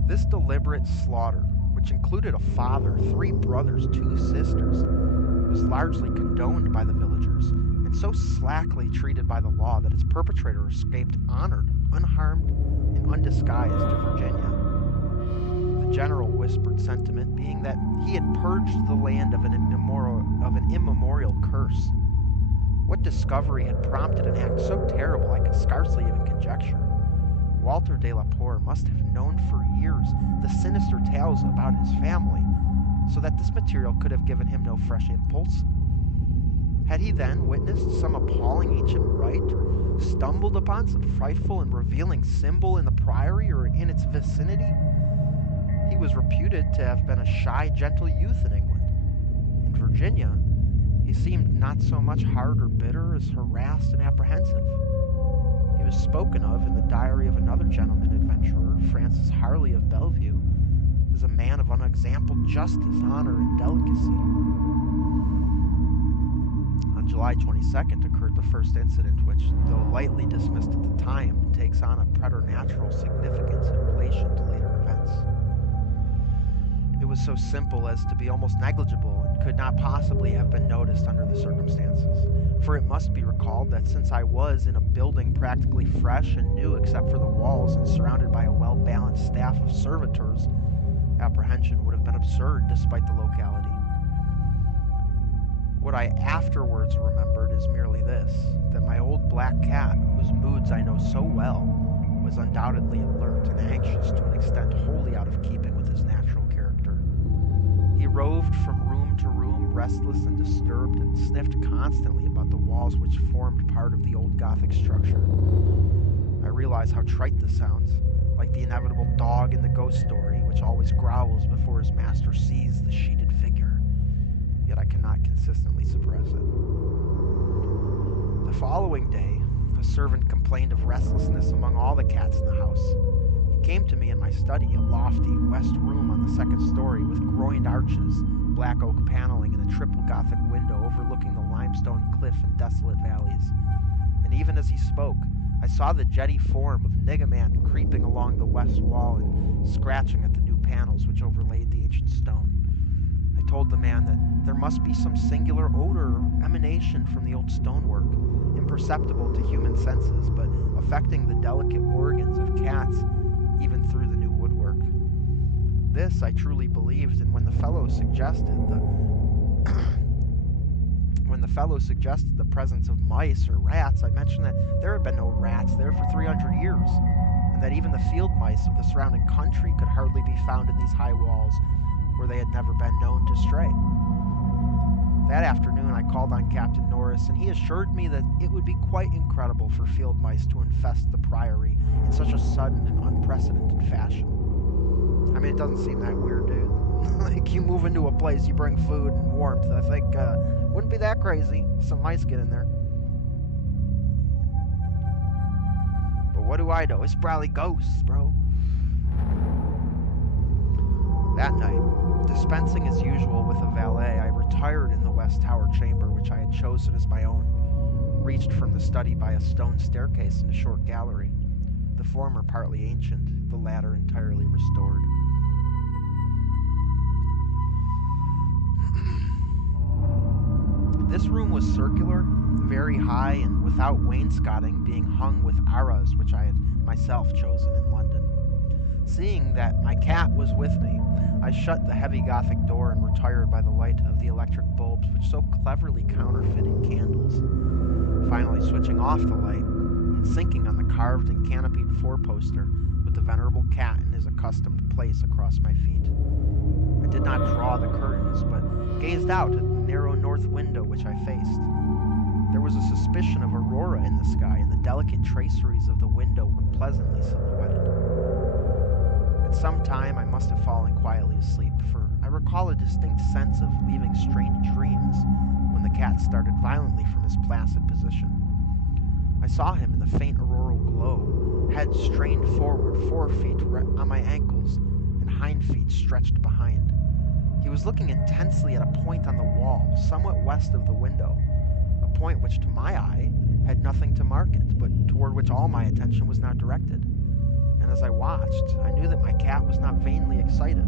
This deliberate slaughter, which included a father, 3 brothers, 2 sisters, was largely condoned by the villagers, and so slackly treated by the law that its perpetrator escaped honored, unharmed, and undisguised to Virginia. The general whispered sentiment being that he had purged the land of an immemorial curse. What discovery had prompted an act so terrible I could scarcely even conjecture. Walter de la Poor must have known for years the sinister tales about his family, so that this material could have given him no fresh impulse. Had he then witnessed some appalling ancient rite, or stumbled upon some frightful and revealing symbol in the priory or in its vicinity? He was reputed to have been a shy, gentle youth in England. In Virginia, he seemed not so much hard or bitter as harassed and apprehensive. He was spoken of in the diary of another gentleman adventurer, Francis Harley of Bellevue, as a man of unexampled justice, honor, and delicacy. On July 22nd occurred the first incident which, though lightly dismissed at the time, takes on a preternatural significance in relation to later events. It was so simple as to be almost negligible and could not possibly have been noticed under the circumstances, for it must be recalled that since I was in a building practically fresh and new except for the walls and surrounded by a well-balanced staff of servitors, apprehension would have been absurd despite the locality. What I afterwards remembered is merely this, that my old black cat, whose moods I know so well, was undoubtedly alert and anxious to an extent wholly out of keeping with his natural character. He roved from room to room, restless and disturbed, and sniffed constantly about the walls which formed part of the old Gothic structure. I realize how trite this sounds, like the inevitable dog in the ghost story, which always growls before his master sees the sheeted figure. Yet I cannot consistently suppress it. The following day, a servant complained of restlessness among all the cats in the house. He came to me in my study, a lofty west room on the 2nd story with groined arches, black oak paneling, and a triple Gothic window overlooking the limestone cliff and desolate valleys. And even as he spoke, I saw the jetty form of Niggerman creeping along the west wall and scratching at the new panels which overlaid the ancient stone. I told the man that there must be some singular odor or emanation from the old stonework, imperceptible to human senses, but affecting the delicate organs of cats even through the new woodwork. This I truly believed, and when the fellow suggested the presence of mice or rats, I mentioned that there had been no rats there for 300 years, and that even the field mice of the surrounding country could hardly be found in these high walls where they had never been known to stray. That afternoon I called on Captain Norris, and he assured me that it would be quite incredible for field mice to infest the Priory in such a sudden and unprecedented fashion. I mean, it doesn't seem that weird, dude. Like, you move into a place, you bring food and warmth. I think, wouldn't be that crazy if some mice get in there. But what do I know? It's probably ghosts, bro. That night, dispensing as usual with a valet, I retired in the West Tower chamber, which I had chosen as my own, reached from the study by a stone staircase in a short gallery, the former partly ancient, the latter entirely restored. This room was circular, very high, and without wainscoting, being hung with arras which I had myself chosen in London. Seeing that my cat was with me, I shut the heavy Gothic door and retired by the light of the electric bulbs which so cleverly counterfeited candles, finally switching off the light and sinking on the carved and canopied four-poster with the venerable cat in his accustomed place across my feet. I did not draw the curtains, but gazed out at the narrow north window which I faced. There was a suspicion of aurora in the sky, and the delicate traceries of the window were pleasantly silhouetted. At some time I must have fallen quietly asleep, for I recall a distinct sense of weaving strange dreams when the cat started violently from his placid position. I saw him in the faint auroral glow, head strained forward, 4 feet on my ankles, and hind feet stretched behind. He was looking intensely at a point on the wall, somewhat west of the window, a point which to my eye had nothing to mark it, but toward which all my attention was now directed. And as I watched, I knew that my cat was not vainly excited.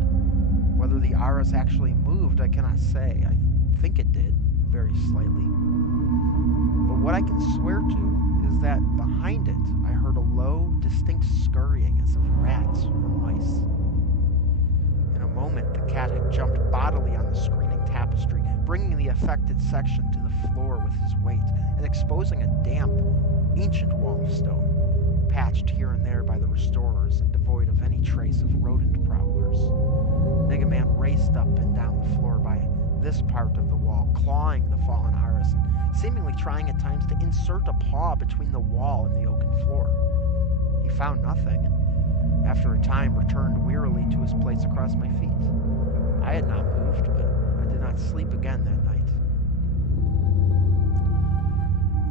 Whether the arras actually moved, I cannot say. I think it did, very slightly. But what I can swear to is that behind it, I heard a low, distinct scurrying as of rats or mice. In a moment, the cat had jumped bodily on the screening tapestry, bringing the affected section to the floor with his weight, and exposing a damp, ancient wall of stone, patched here and there by the restorers and devoid of any trace of rodent prowlers. Nigga Man raced up and down the floor by this part of the wall, clawing the fallen arras and seemingly trying at times to insert a paw between the wall and the oaken floor. He found nothing, and after a time returned wearily to his place across my feet. I had not moved, but I did not sleep again that night.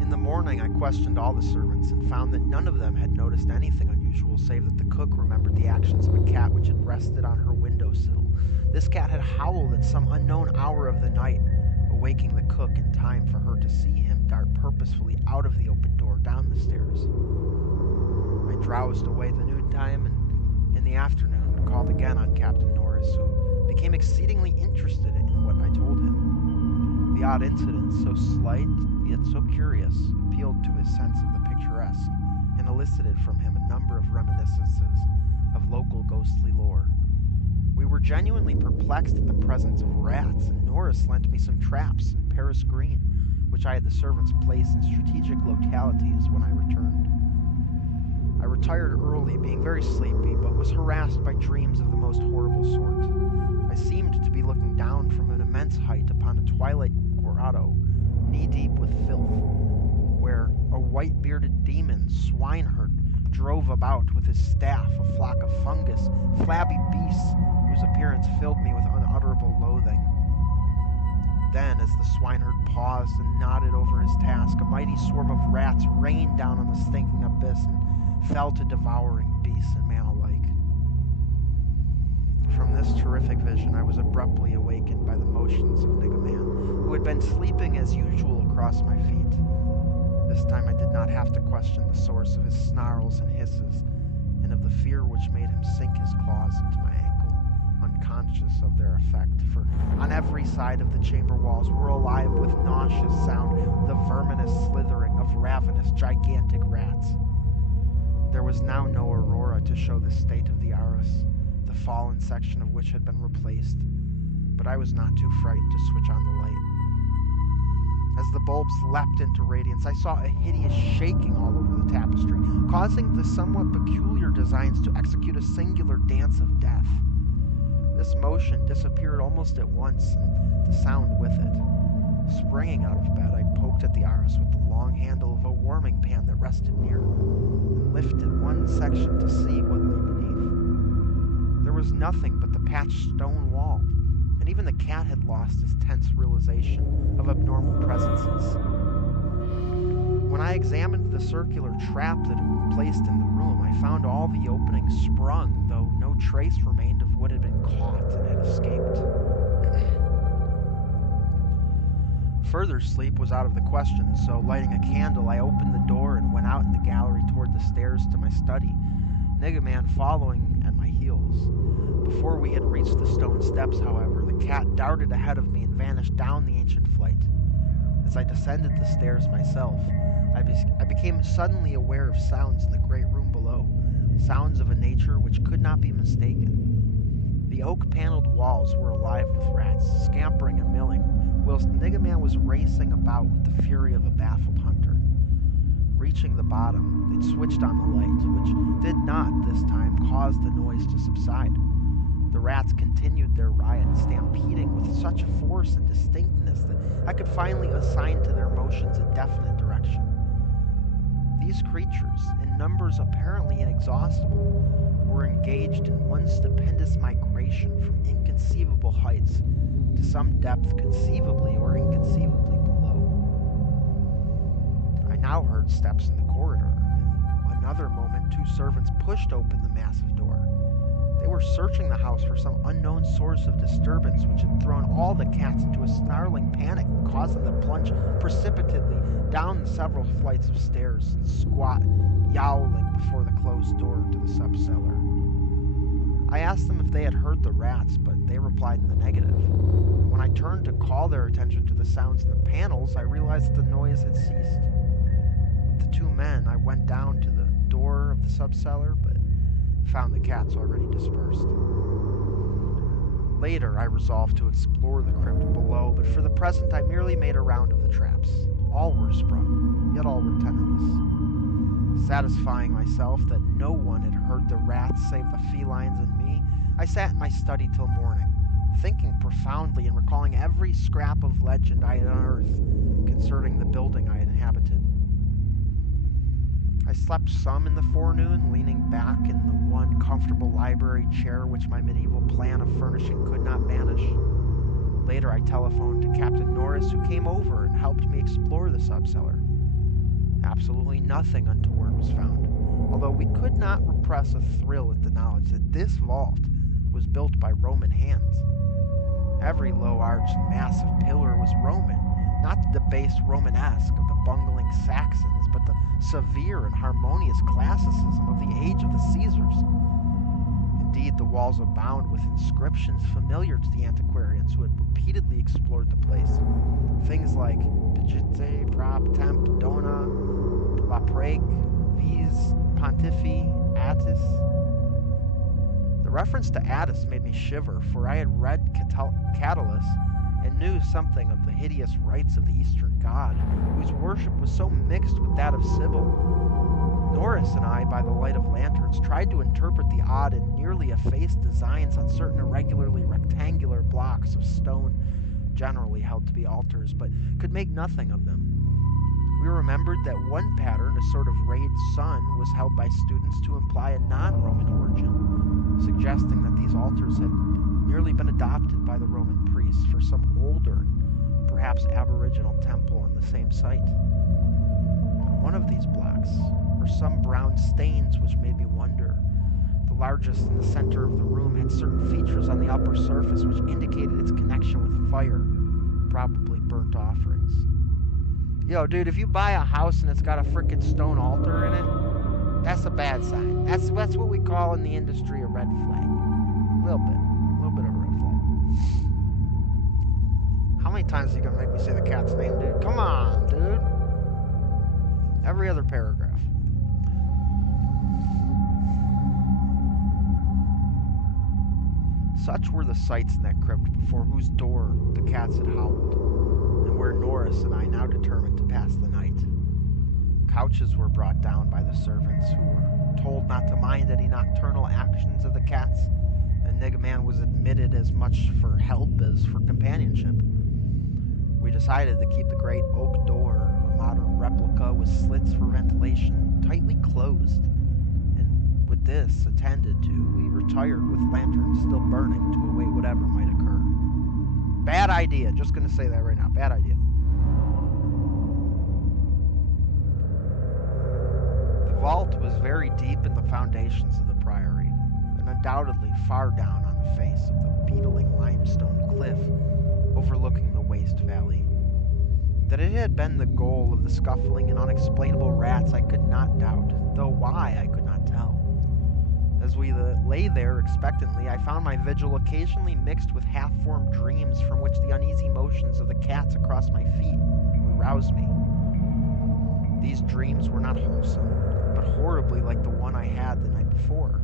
In the morning, I questioned all the servants and found that none of them had noticed anything unusual, save that the cook remembered the actions of a cat which had rested on her windowsill. This cat had howled at some unknown hour of the night, awaking the cook in time for her to see him dart purposefully out of the open door down the stairs. I drowsed away the noontime, and in the afternoon called again on Captain Norris, who became exceedingly interested in what I told him. The odd incident, so slight yet so curious, appealed to his sense of the picturesque, and elicited from him a number of reminiscences of local ghostly lore. We were genuinely perplexed at the presence of rats, and Norris lent me some traps in Paris Green, which I had the servants place in strategic localities when I returned. I retired early, being very sleepy, but was harassed by dreams of the most horrible sort. I seemed to be looking down from an immense height upon a twilight grotto, knee-deep with filth, where a white-bearded demon swineherd drove about with his staff a flock of fungus, flabby beasts whose appearance filled me with unutterable loathing. Then, as the swineherd paused and nodded over his task, a mighty swarm of rats rained down on the stinking abyss and fell to devouring beasts and man alike. From this terrific vision, I was abruptly awakened by the motions of Nigga Man, who had been sleeping as usual across my feet. This time I did not have to question the source of his snarls and hisses, and of the fear which made him sink his claws into my ankle. unconscious of their effect, for on every side of the chamber walls were alive with nauseous sound, the verminous slithering of ravenous, gigantic rats. There was now no aurora to show the state of the Aris, the fallen section of which had been replaced, but I was not too frightened to switch on the light. As the bulbs leapt into radiance, I saw a hideous shaking all over the tapestry, causing the somewhat peculiar designs to execute a singular dance of death. This motion disappeared almost at once, and the sound with it. Springing out of bed, I poked at the Aris with the long handle of a warming pan that rested near, and lifted one section to see what lay beneath. There was nothing but the patched stone wall, and even the cat had lost its tense realization of abnormal presences. When I examined the circular trap that had been placed in the room, I found all the openings sprung, though no trace remained of what had been caught and had escaped. Further sleep was out of the question, so lighting a candle, I opened the door and went out in the gallery toward the stairs to my study, Niggaman following at my heels. Before we had reached the stone steps, however, the cat darted ahead of me and vanished down the ancient flight. As I descended the stairs myself, I became suddenly aware of sounds in the great room below, sounds of a nature which could not be mistaken. The oak-paneled walls were alive with rats, scampering and milling, whilst Niggaman was racing about with the fury of a baffled hunter. Reaching the bottom, it switched on the light, which did not, this time, cause the noise to subside. The rats continued their riot, stampeding with such force and distinctness that I could finally assign to their motions a definite direction. These creatures, in numbers apparently inexhaustible, were engaged in one stupendous migration from inconceivable heights to some depth conceivably or inconceivably below. I now heard steps in the corridor. In another moment, two servants pushed open the massive door. They were searching the house for some unknown source of disturbance which had thrown all the cats into a snarling panic and caused them to plunge precipitately down the several flights of stairs and squat, yowling before the closed door to the subcellar. I asked them if they had heard the rats, but they replied in the negative. When I turned to call their attention to the sounds in the panels, I realized that the noise had ceased. With the two men, I went down to the door of the subcellar, but found the cats already dispersed. Later, I resolved to explore the crypt below, but for the present I merely made a round of the traps. All were sprung, yet all were tenantless. Satisfying myself that no one had heard the rats save the felines and me, I sat in my study till morning, thinking profoundly and recalling every scrap of legend I had unearthed concerning the building I had inhabited. I slept some in the forenoon, leaning back in the one comfortable library chair which my medieval plan of furnishing could not banish. Later I telephoned to Captain Norris, who came over and helped me explore the subcellar. Absolutely nothing untoward was found, although we could not repress a thrill at the knowledge that this vault was built by Roman hands. Every low-arched and massive pillar was Roman, not the debased Romanesque of the bungling Saxons, but the severe and harmonious classicism of the age of the Caesars. Indeed, the walls abound with inscriptions familiar to the antiquarians who had repeatedly explored the place. Things like Pigite, Prop, Temp, Dona, La Prague, Vis, Pontifi, Attis. The reference to Attis made me shiver, for I had read Catullus and knew something of the hideous rites of the Eastern god, whose worship was so mixed with that of Sybil. Norris and I, by the light of lanterns, tried to interpret the odd and nearly effaced designs on certain irregularly rectangular blocks of stone, generally held to be altars, but could make nothing of them. We remembered that one pattern, a sort of rayed sun, was held by students to imply a non-Roman origin, suggesting that these altars had merely been adopted by the Roman priests for some older, perhaps aboriginal temple on the same site. On one of these blocks were some brown stains which made me wonder. The largest in the center of the room had certain features on the upper surface which indicated its connection with fire, probably burnt offerings. Yo, dude, if you buy a house and it's got a frickin' stone altar in it, that's a bad sign. That's what we call in the industry a red flag. A little bit How many times are you gonna make me say the cat's name, dude? Come on, dude. Every other paragraph. Such were the sights in that crypt before whose door the cats had howled, and where Norris and I now determined to pass the night. Couches were brought down by the servants, who were told not to mind any nocturnal actions of the cats, and Niggaman was admitted as much for help as for companionship. We decided to keep the great oak door, a modern replica with slits for ventilation, tightly closed, and with this attended to, we retired with lanterns still burning to await whatever might occur. Bad idea, just gonna say that right now, bad idea. The vault was very deep in the foundations of the priory, and undoubtedly far down on the face of the beetling limestone cliff overlooking the waste valley. That it had been the goal of the scuffling and unexplainable rats I could not doubt, though why I could not tell. As we lay there expectantly, I found my vigil occasionally mixed with half-formed dreams from which the uneasy motions of the cats across my feet would rouse me. These dreams were not wholesome, but horribly like the one I had the night before.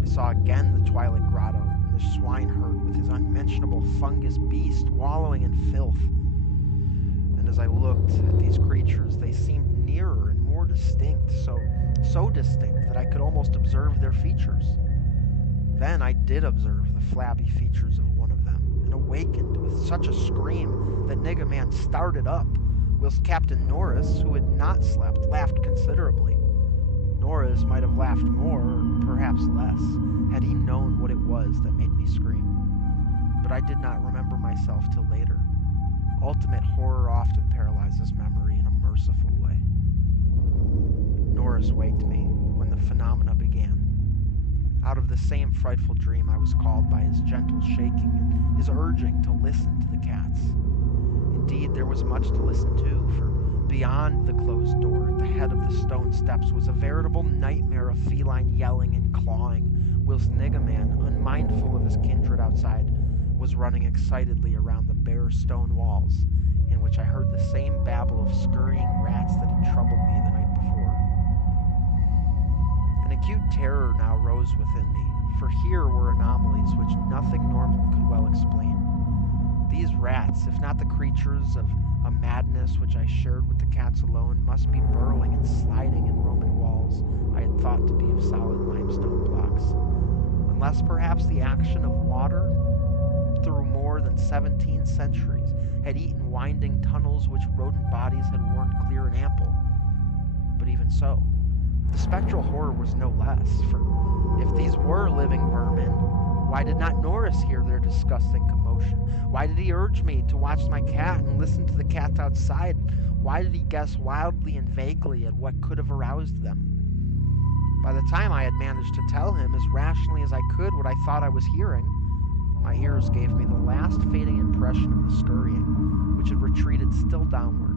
I saw again the twilight grotto and the swineherd with his unmentionable fungus beast wallowing in filth. And as I looked at these creatures, they seemed nearer and more distinct, so distinct that I could almost observe their features. Then I did observe the flabby features of one of them, and awakened with such a scream that Niggaman started up, whilst Captain Norris, who had not slept, laughed considerably. Norris might have laughed more, or perhaps less, had he known what it was that made me scream. But I did not remember myself till later. Ultimate horror often paralyzes memory in a merciful way. Norris waked me when the phenomena began. Out of the same frightful dream I was called by his gentle shaking and his urging to listen to the cats. Indeed, there was much to listen to, for beyond the closed door at the head of the stone steps was a veritable nightmare of feline yelling and clawing, whilst Niggaman, unmindful of his kindred outside, was running excitedly around the bare stone walls, in which I heard the same babble of scurrying rats that had troubled me the night before. An acute terror now rose within me, for here were anomalies which nothing normal could well explain. These rats, if not the creatures of a madness which I shared with the cats alone, must be burrowing and sliding in Roman walls I had thought to be of solid limestone blocks, unless perhaps the action of water through more than 17 centuries had eaten winding tunnels which rodent bodies had worn clear and ample. But even so, the spectral horror was no less, for if these were living vermin, why did not Norris hear their disgusting commotion? Why did he urge me to watch my cat and listen to the cats outside? Why did he guess wildly and vaguely at what could have aroused them? By the time I had managed to tell him as rationally as I could what I thought I was hearing, my ears gave me the last fading impression of the scurrying, which had retreated still downward,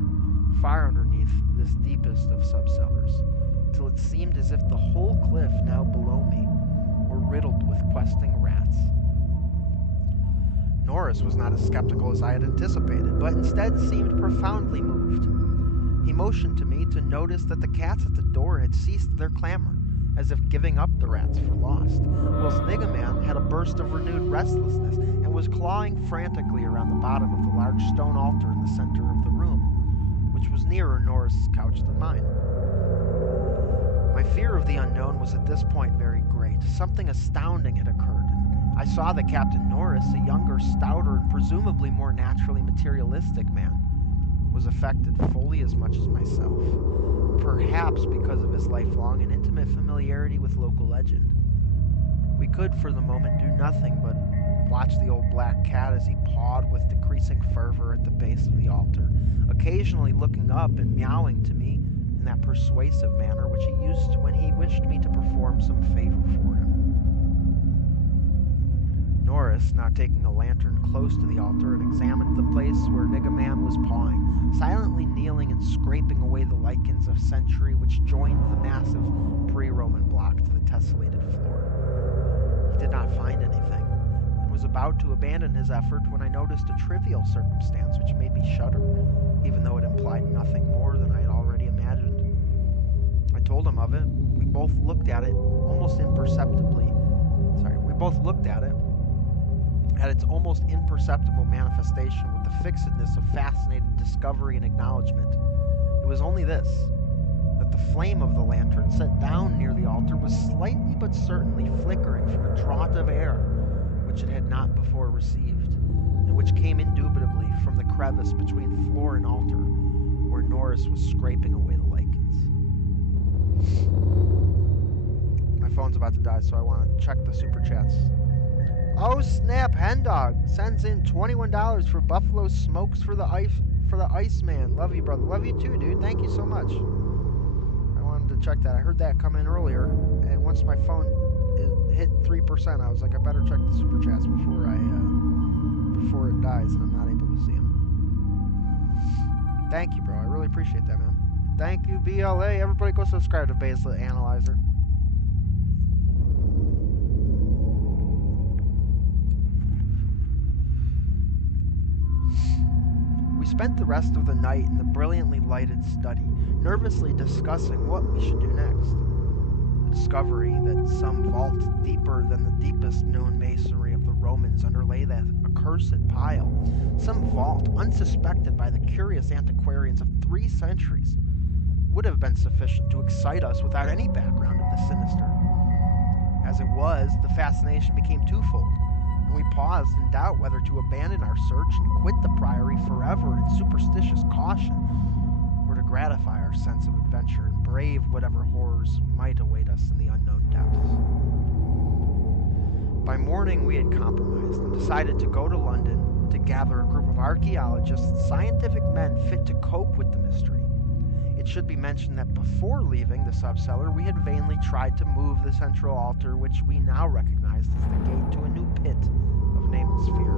far underneath this deepest of subcellars, till it seemed as if the whole cliff now below me were riddled with questing rats. Norris was not as skeptical as I had anticipated, but instead seemed profoundly moved. He motioned to me to notice that the cats at the door had ceased their clamor, as if giving up the rats for lost, whilst Niggaman had a burst of renewed restlessness and was clawing frantically around the bottom of the large stone altar in the center of the room, which was nearer Norris's couch than mine. My fear of the unknown was at this point very great. Something astounding had occurred, and I saw that Captain Norris, a younger, stouter, and presumably more naturally materialistic man, was affected fully as much as myself, perhaps because of his lifelong and intimate familiarity with local legend. We could, for the moment, do nothing but watch the old black cat as he pawed with decreasing fervor at the base of the altar, occasionally looking up and meowing to me in that persuasive manner which he used when he wished me to perform some favor for him. Norris, now taking a lantern close to the altar, and examined the place where Niggaman was pawing, silently kneeling and scraping away the lichens of century which joined the massive pre-Roman block to the tessellated floor. He did not find anything, and was about to abandon his effort when I noticed a trivial circumstance which made me shudder, even though it implied nothing more than I had already imagined. I told him of it. We both looked at it almost imperceptibly. We both looked at it, at its almost imperceptible manifestation with the fixedness of fascinated discovery and acknowledgement. It was only this, that the flame of the lantern set down near the altar was slightly but certainly flickering from a draught of air which it had not before received, and which came indubitably from the crevice between floor and altar, where Norris was scraping away the lichens. My phone's about to die, so I want to check the super chats. Oh snap! Hendog sends in $21 for Buffalo Smokes for the Iceman. Love you, brother. Love you too, dude. Thank you so much. I wanted to check that. I heard that come in earlier, and once my phone hit 3%, I was like, I better check the super chats before it dies, and I'm not able to see them. Thank you, bro. I really appreciate that, man. Thank you, BLA. Everybody go subscribe to Baselit Analyzer. We spent the rest of the night in the brilliantly lighted study, nervously discussing what we should do next. The discovery that some vault deeper than the deepest known masonry of the Romans underlay that accursed pile, some vault unsuspected by the curious antiquarians of 3 centuries, would have been sufficient to excite us without any background of the sinister. As it was, the fascination became twofold, and we paused in doubt whether to abandon our search and quit the priory forever in superstitious caution, or to gratify our sense of adventure and brave whatever horrors might await us in the unknown depths. By morning, we had compromised and decided to go to London to gather a group of archaeologists and scientific men fit to cope with the mystery. It should be mentioned that before leaving the subcellar, we had vainly tried to move the central altar, which we now recognized as the gate to a new pit of nameless fear.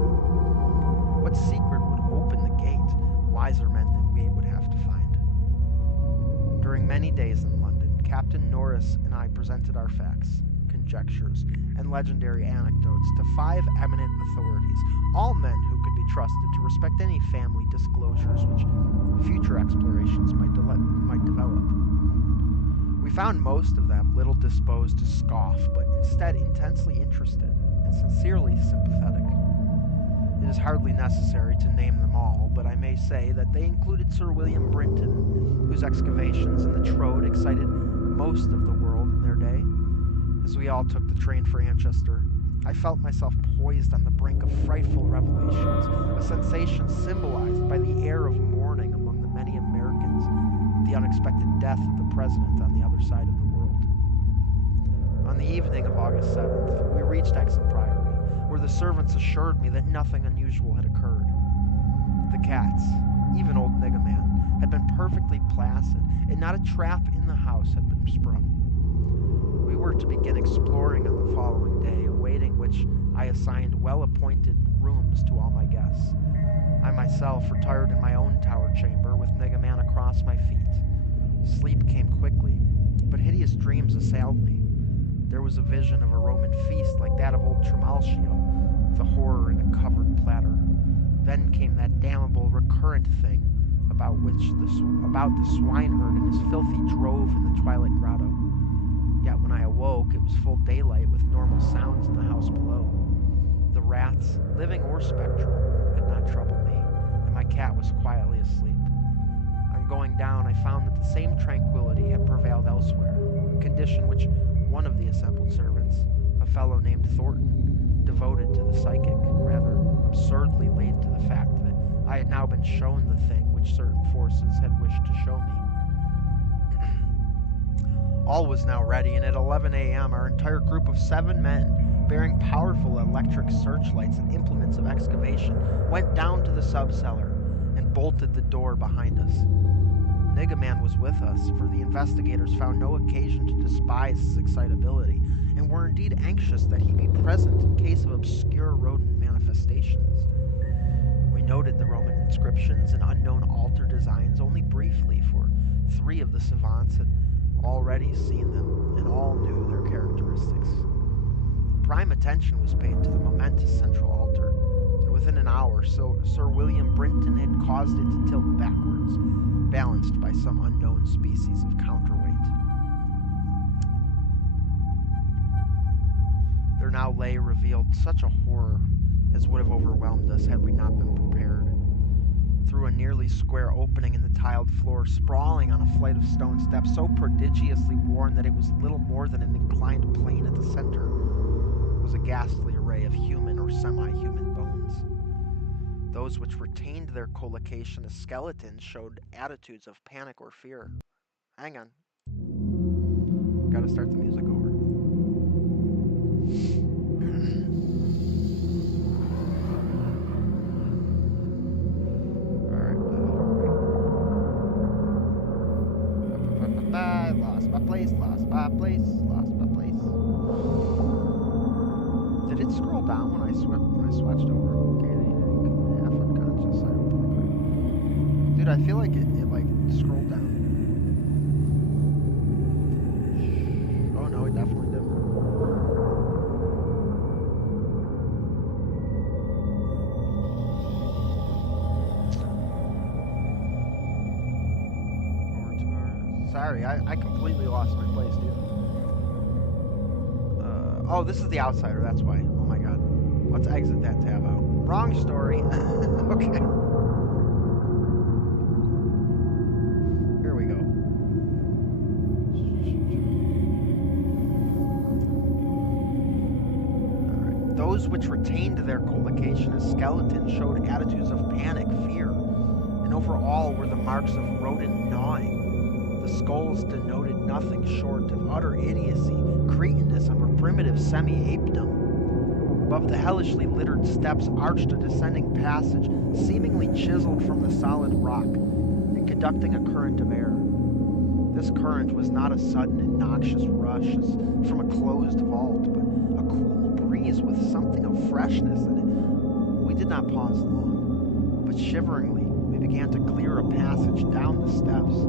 What secret would open the gate? Wiser men than we would have to find. During many days in London, Captain Norris and I presented our facts, conjectures, and legendary anecdotes to 5 eminent authorities, all men who could be trusted to respect any family disclosures which future explorations might develop. We found most of them little disposed to scoff, but instead intensely interested and sincerely sympathetic. It is hardly necessary to name them all, but I may say that they included Sir William Brinton, whose excavations in the Trode excited most of the world in their day. As we all took the train for Manchester, I felt myself poised on the brink of frightful revelations, a sensation symbolized by the air of mourning among the many Americans, the unexpected death of the president on the other side of the world. On the evening of August 7th, we reached Exham Priory, where the servants assured me that nothing unusual had occurred. The cats, even old Niggaman, had been perfectly placid, and not a trap in the house had been sprung. We were to begin exploring on the following day, awaiting which I assigned well-appointed rooms to all my guests. I myself retired in my own tower chamber with Niggaman across my feet. Sleep came quickly, but hideous dreams assailed me. There was a vision of a Roman feast like that of old Trimalchio, with a horror in a covered platter. Then came that damnable recurrent thing about the swineherd and his filthy drove in the twilight grotto. Yet when I awoke, it was full daylight with normal sounds in the house below. The rats, living or spectral, had not troubled me, and my cat was quietly asleep. On going down, I found that the same tranquility had prevailed elsewhere, a condition which one of the assembled servants, a fellow named Thornton, devoted to the psychic, rather absurdly laid to the fact that I had now been shown the thing which certain forces had wished to show me. All was now ready, and at 11 a.m. our entire group of 7 men, bearing powerful electric searchlights and implements of excavation, went down to the subcellar and bolted the door behind us. Niggaman was with us, for the investigators found no occasion to despise his excitability, and were indeed anxious that he be present in case of obscure rodent manifestations. We noted the Roman inscriptions and unknown altar designs only briefly, for 3 of the savants had already seen them, and all knew their characteristics. prime attention was paid to the momentous central altar, and within an hour, Sir William Brinton had caused it to tilt backwards, balanced by some unknown species of counterweight. There now lay revealed such a horror as would have overwhelmed us had we not been prepared. Through a nearly square opening in the tiled floor, sprawling on a flight of stone steps so prodigiously worn that it was little more than an inclined plane at the center, was a ghastly array of human or semi-human bones. Those which retained their collocation as skeletons showed attitudes of panic or fear. Hang on. Gotta start the music over. Lost my place. Did it scroll down when I switched over? Okay, half unconscious. Dude, I feel like it like scrolled down. Oh no, it definitely didn't. Sorry, I completely lost my place, dude. Oh, this is the outsider, that's why. Oh my god. Let's exit that tab out. Wrong story. Okay. Here we go. Alright. Those which retained their collocation as skeletons showed attitudes of panic, fear, and over all were the marks of rodent gnawing. The skulls denoted nothing short of utter idiocy, cretinism, or primitive semi-apedom. Above the hellishly littered steps arched a descending passage, seemingly chiseled from the solid rock, and conducting a current of air. This current was not a sudden and noxious rush as from a closed vault, but a cool breeze with something of freshness in it. We did not pause long, but shiveringly we began to clear a passage down the steps.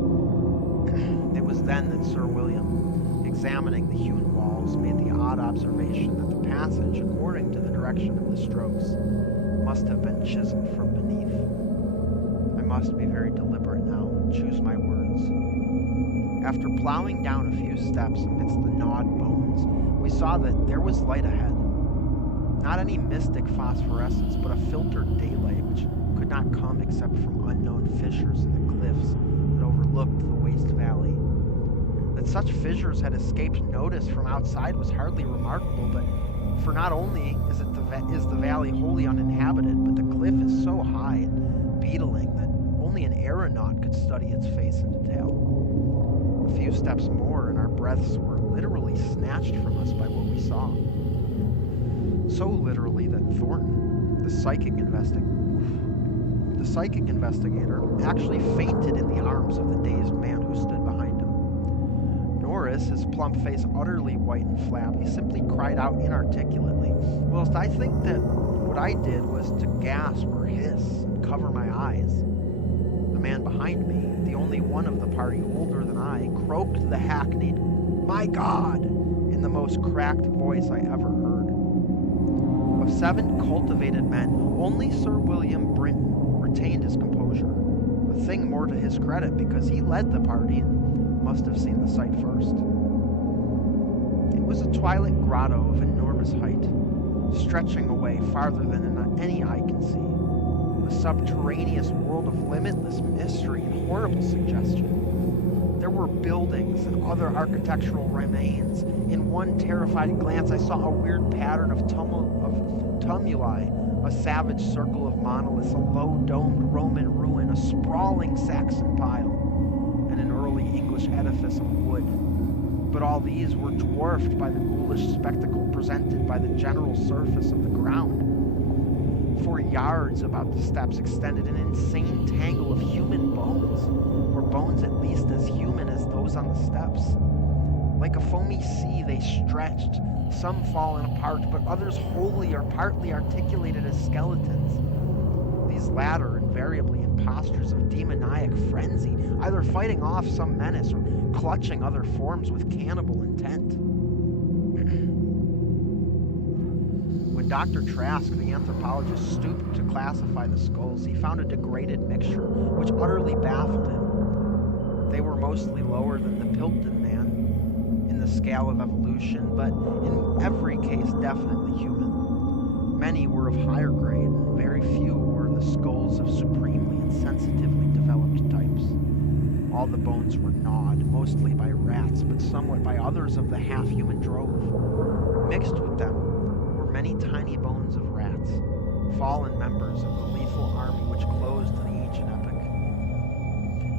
It was then that Sir William, examining the hewn walls, made the odd observation that the passage, according to the direction of the strokes, must have been chiseled from beneath. I must be very deliberate now and choose my words. After plowing down a few steps amidst the gnawed bones, we saw that there was light ahead. Not any mystic phosphorescence, but a filtered daylight which could not come except from unknown fissures in the cliffs that overlooked the waste valley. That such fissures had escaped notice from outside was hardly remarkable, but for not only is the valley wholly uninhabited, but the cliff is so high and beetling that only an aeronaut could study its face in detail. A few steps more, and our breaths were literally snatched from us by what we saw. So literally that Thornton, the psychic investigator, actually fainted in the arms of the dazed man who stood behind him. Norris, his plump face utterly white and flabby, simply cried out inarticulately, whilst I think that what I did was to gasp or hiss and cover my eyes. The man behind me, the only one of the party older than I, croaked the hackneyed, "My God!" in the most cracked voice I ever heard. Of 7 cultivated men, only Sir William Brinton retained his composure, a thing more to his credit because he led the party and must have seen the sight first. It was a twilight grotto of enormous height, stretching away farther than any eye can see, a subterraneous world of limitless mystery and horrible suggestion. There were buildings and other architectural remains. In one terrified glance, I saw a weird pattern of tumuli, a savage circle of monoliths, a low-domed Roman ruin, a sprawling Saxon pile, and an early English edifice of wood. But all these were dwarfed by the ghoulish spectacle presented by the general surface of the ground. For yards about the steps extended an insane tangle of human bones, or bones at least as human as those on the steps. Like a foamy sea, they stretched, some fallen apart, but others wholly or partly articulated as skeletons. These latter invariably in postures of demoniac frenzy, either fighting off some menace or clutching other forms with cannibal intent. When Dr. Trask, the anthropologist, stooped to classify the skulls, he found a degraded mixture which utterly baffled him. They were mostly lower than the Piltdown man in the scale of evolution, but in every case definitely human. Many were of higher grade, and very few were the skulls of supremely and sensitively developed types. All the bones were gnawed, mostly by rats, but somewhat by others of the half-human drove. Mixed with them were many tiny bones of rats, fallen members of the lethal army which closed the ancient epoch.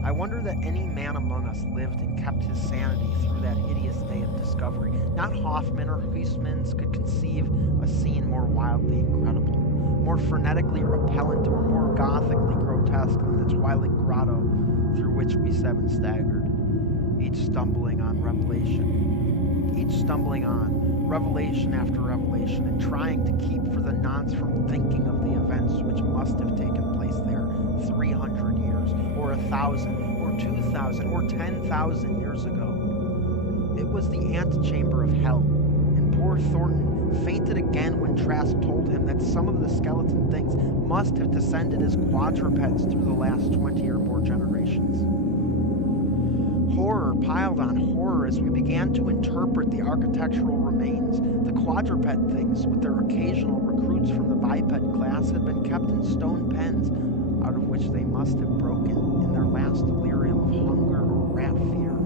I wonder that any man among us lived and kept his sanity through that hideous day of discovery. Not Hoffman or Huysmans could conceive a scene more wildly incredible, more frenetically repellent, or more gothically grotesque than the twilight grotto through which we seven staggered, each stumbling on revelation after revelation, and trying to keep for the nonce from thinking of the events which must have taken place there 300 years, or 1,000, or 2,000, or 10,000 years ago. It was the antechamber of hell, and poor Thornton fainted again when Trask told him that some of the skeleton things must have descended as quadrupeds through the last 20 or more generations. Horror piled on horror as we began to interpret the architectural remains. The quadruped things, with their occasional recruits from the biped class, had been kept in stone pens, out of which they must have broken in their last delirium of hunger or rat fear.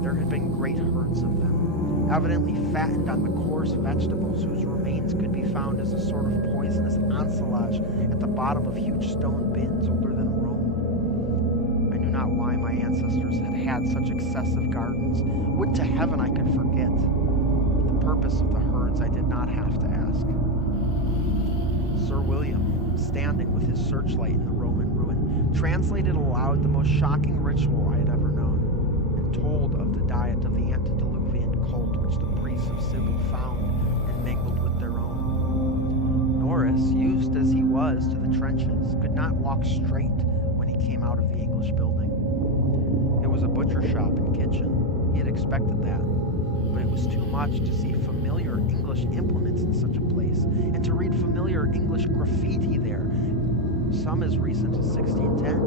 There had been great herds of them, evidently fattened on the coarse vegetables whose remains could be found as a sort of poisonous ensilage at the bottom of huge stone bins older than Rome. I knew not why my ancestors had had such excessive gardens. Would to heaven I could forget. The purpose of the herds I did not have to ask. Sir William, standing with his searchlight in the Roman ruin, translated aloud the most shocking ritual I had ever known, and told of the diet of the antediluvian cult which the priests of Sybil found and mingled with their own. Norris, used as he was to the trenches, could not walk straight when he came out of the English building. It was a butcher shop and kitchen. He had expected that, but it was too much to see familiar English implements in such a place, and to read familiar English graffiti there, some as recent as 1610.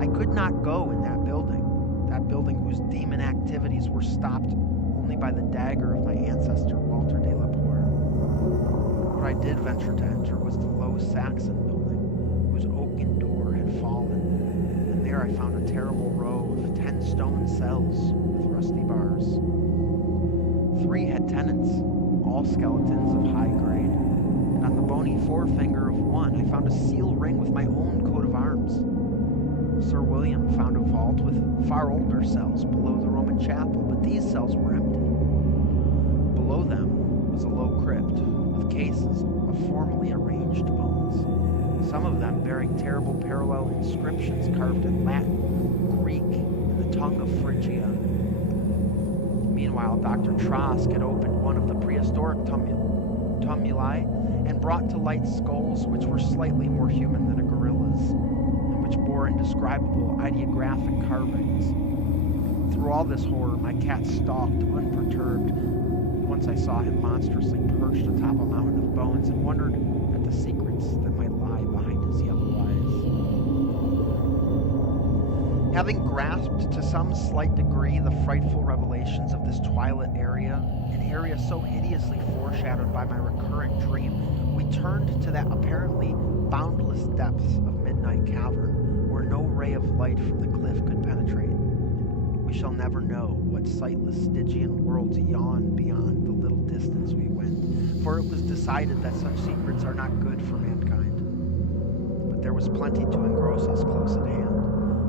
I could not go in that building whose demon activities were stopped only by the dagger of my ancestor Walter de la Poer. What I did venture to enter was the low Saxon building, whose oaken door had fallen, and there I found a terrible row of 10 stone cells with rusty bars. 3 had tenants, all skeletons of high grade, and on the bony forefinger of one I found a seal ring with my own coat of arms. Sir William found a vault with far older cells below the Roman chapel, but these cells were empty. Below them was a low crypt with cases of formally arranged bones, some of them bearing terrible parallel inscriptions carved in Latin, Greek, and the tongue of Phrygia. Meanwhile, Dr. Trask had opened one of the prehistoric tumuli and brought to light skulls which were slightly more human than a gorilla's, and which bore indescribable ideographic carvings. Through all this horror, my cat stalked unperturbed. Once I saw him monstrously perched atop a mountain of bones and wondered at the secrets that might lie behind his yellow eyes. Having grasped to some slight degree the frightful revelations of this twilight area, an area so hideously foreshadowed by my recurrent dream, we turned to that apparently boundless depths of Midnight Cavern, where no ray of light from the cliff could penetrate. We shall never know what sightless Stygian worlds yawn beyond the little distance we went, for it was decided that such secrets are not good for mankind. But there was plenty to engross us close at hand,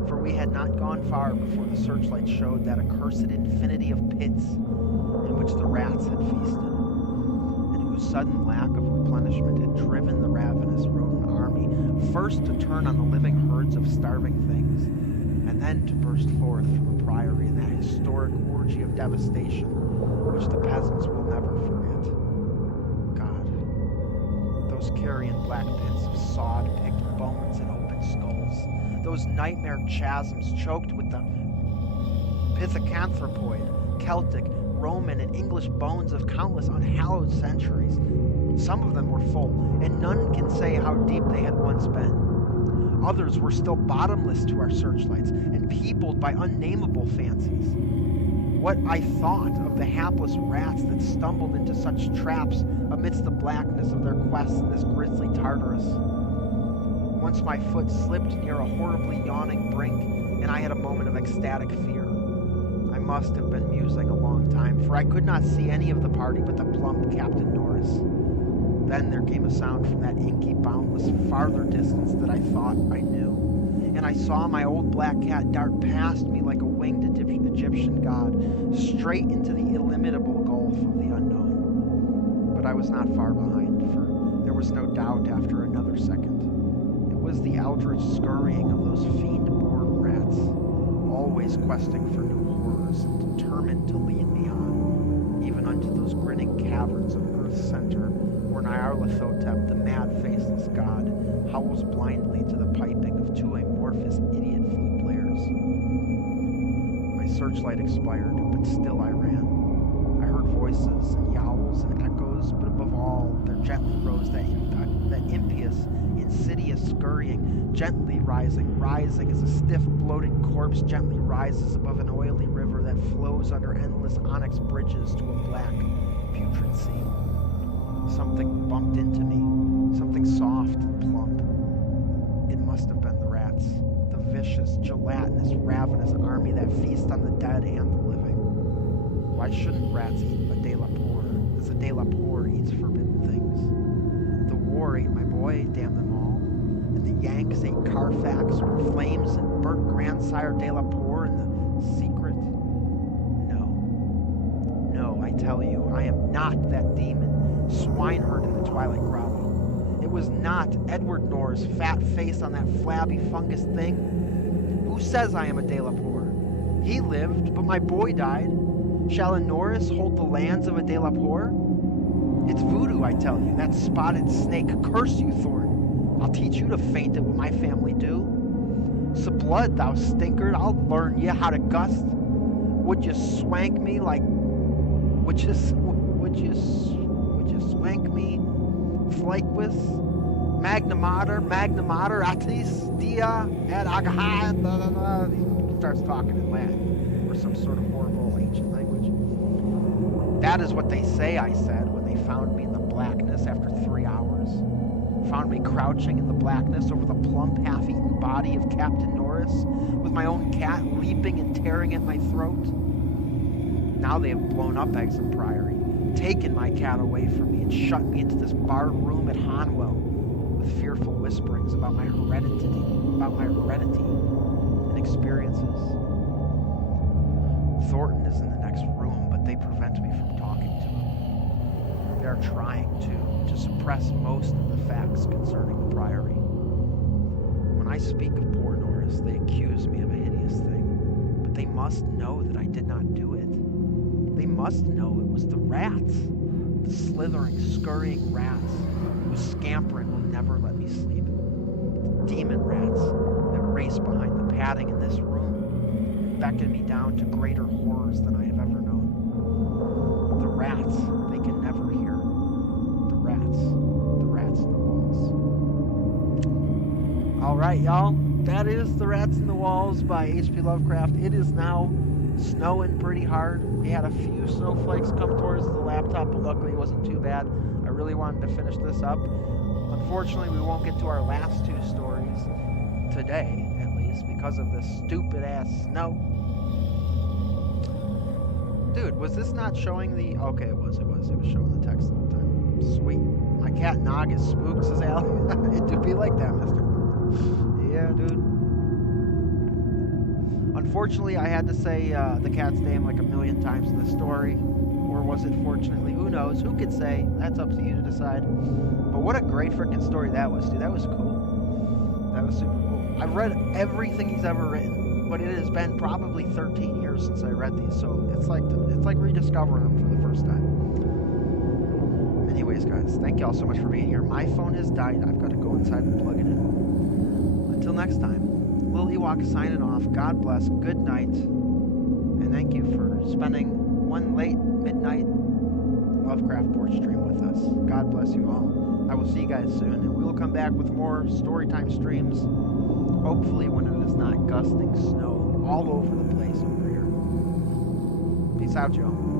for we had not gone far before the searchlight showed that accursed infinity of pits in which the rats had feasted, and whose sudden lack of replenishment had driven the ravenous rodent army first to turn on the living herds of starving things, and then to burst forth from the priory in that historic orgy of devastation which the peasants will never forget. God, those carrion black pits of sawed, picked bones and open skulls, those nightmare chasms choked with the pithecanthropoid, Celtic, Roman and English bones of countless unhallowed centuries. Some of them were full, and none can say how deep they had once been. Others were still bottomless to our searchlights, and peopled by unnameable fancies. What I thought of the hapless rats that stumbled into such traps amidst the blackness of their quest in this grisly Tartarus. Once my foot slipped near a horribly yawning brink, and I had a moment of ecstatic fear. I must have been musing a long time, for I could not see any of the party but the plump Captain Norris. Then there came a sound from that inky, boundless, farther distance that I thought I knew, and I saw my old black cat dart past me like a winged Egyptian god, straight into the illimitable gulf of the unknown. But I was not far behind, for there was no doubt after another second. It was the eldritch scurrying of those fiend-born rats, always questing for new horrors and determined to lead me on, even unto those grinning caverns of Earth's center, where Nyarlathotep, the mad, faceless god, howls blindly to the piping of two amorphous idiot flute players. My searchlight expired, but still I ran. I heard voices and yowls and echoes, but above all, there gently rose that impious, insidious scurrying, gently rising as a stiff, bloated corpse gently rises above an oily river that flows under endless onyx bridges to a black, putrid sea. Something bumped into me, something soft and plump. It must have been the rats, the vicious, gelatinous, ravenous army that feast on the dead and the living. Why shouldn't rats eat a de la poor, as a de la poor eats forbidden things? The war ate my boy, damn them all, and the Yanks ate Carfax with flames and burnt grandsire de la poor in the secret. No, I tell you, I am not that demon, swineherd in the twilight grotto. It was not Edward Nor's fat face on that flabby fungus thing. Who says I am a de la poor? He lived, but my boy died. Shall a Norris hold the lands of a de la poor? It's voodoo, I tell you, that spotted snake. Curse you, Thorn. I'll teach you to faint at what my family do. S'blood, thou stinkard, I'll learn ye how to gust. Would you swank me like... Would you swank me? Flyquis? Magna Mater, Atis, Dia, et Agaha, He starts talking in Latin, or some sort of horrible ancient language. That is what they say, I said, when they found me in the blackness after 3 hours. Found me crouching in the blackness over the plump, half-eaten body of Captain Norris, with my own cat leaping and tearing at my throat. Now they have blown up Exham Priory, taken my cat away from me, and shut me into this barred room at Hanwell, with fearful whisperings about my heredity and experiences. Thornton is in the next room, but they prevent me from talking to him. They are trying to suppress most of the facts concerning the Priory. When I speak of poor Norris, they accuse me of a hideous thing, but they must know that I did not do it. They must know it was the rats, the slithering, scurrying rats, whose scampering will never let me sleep. Demon rats that race behind the padding in this room and beckon me down to greater horrors than I have ever known. The rats they can never hear. The rats in the walls. Alright, y'all, that is The Rats in the Walls by H.P. Lovecraft. It is now snowing pretty hard. We had a few snowflakes come towards the laptop, but luckily it wasn't too bad. I really wanted to finish this up. Unfortunately, we won't get to our last two stories today, at least, because of this stupid-ass snow. Dude, was this not showing the... Okay, it was showing the text the whole time. Sweet. My cat Nog is spooked, says Al. It do be like that, mister. Yeah, dude. Unfortunately, I had to say the cat's name like a million times in the story. Or was it fortunately? Who knows? Who could say? That's up to you to decide. But what a great freaking story that was, dude. That was cool. That was super cool. I've read everything he's ever written, but it has been probably 13 years since I read these, so it's like rediscovering them for the first time. Anyways, guys, thank y'all so much for being here. My phone has died. I've got to go inside and plug it in. Until next time. Lil Ewok signing off. God bless. Good night. And thank you for spending one late midnight Lovecraft Porch Stream with us. God bless you all. I will see you guys soon, and we will come back with more Storytime streams, hopefully when it is not gusting snow all over the place over here. Peace out, y'all.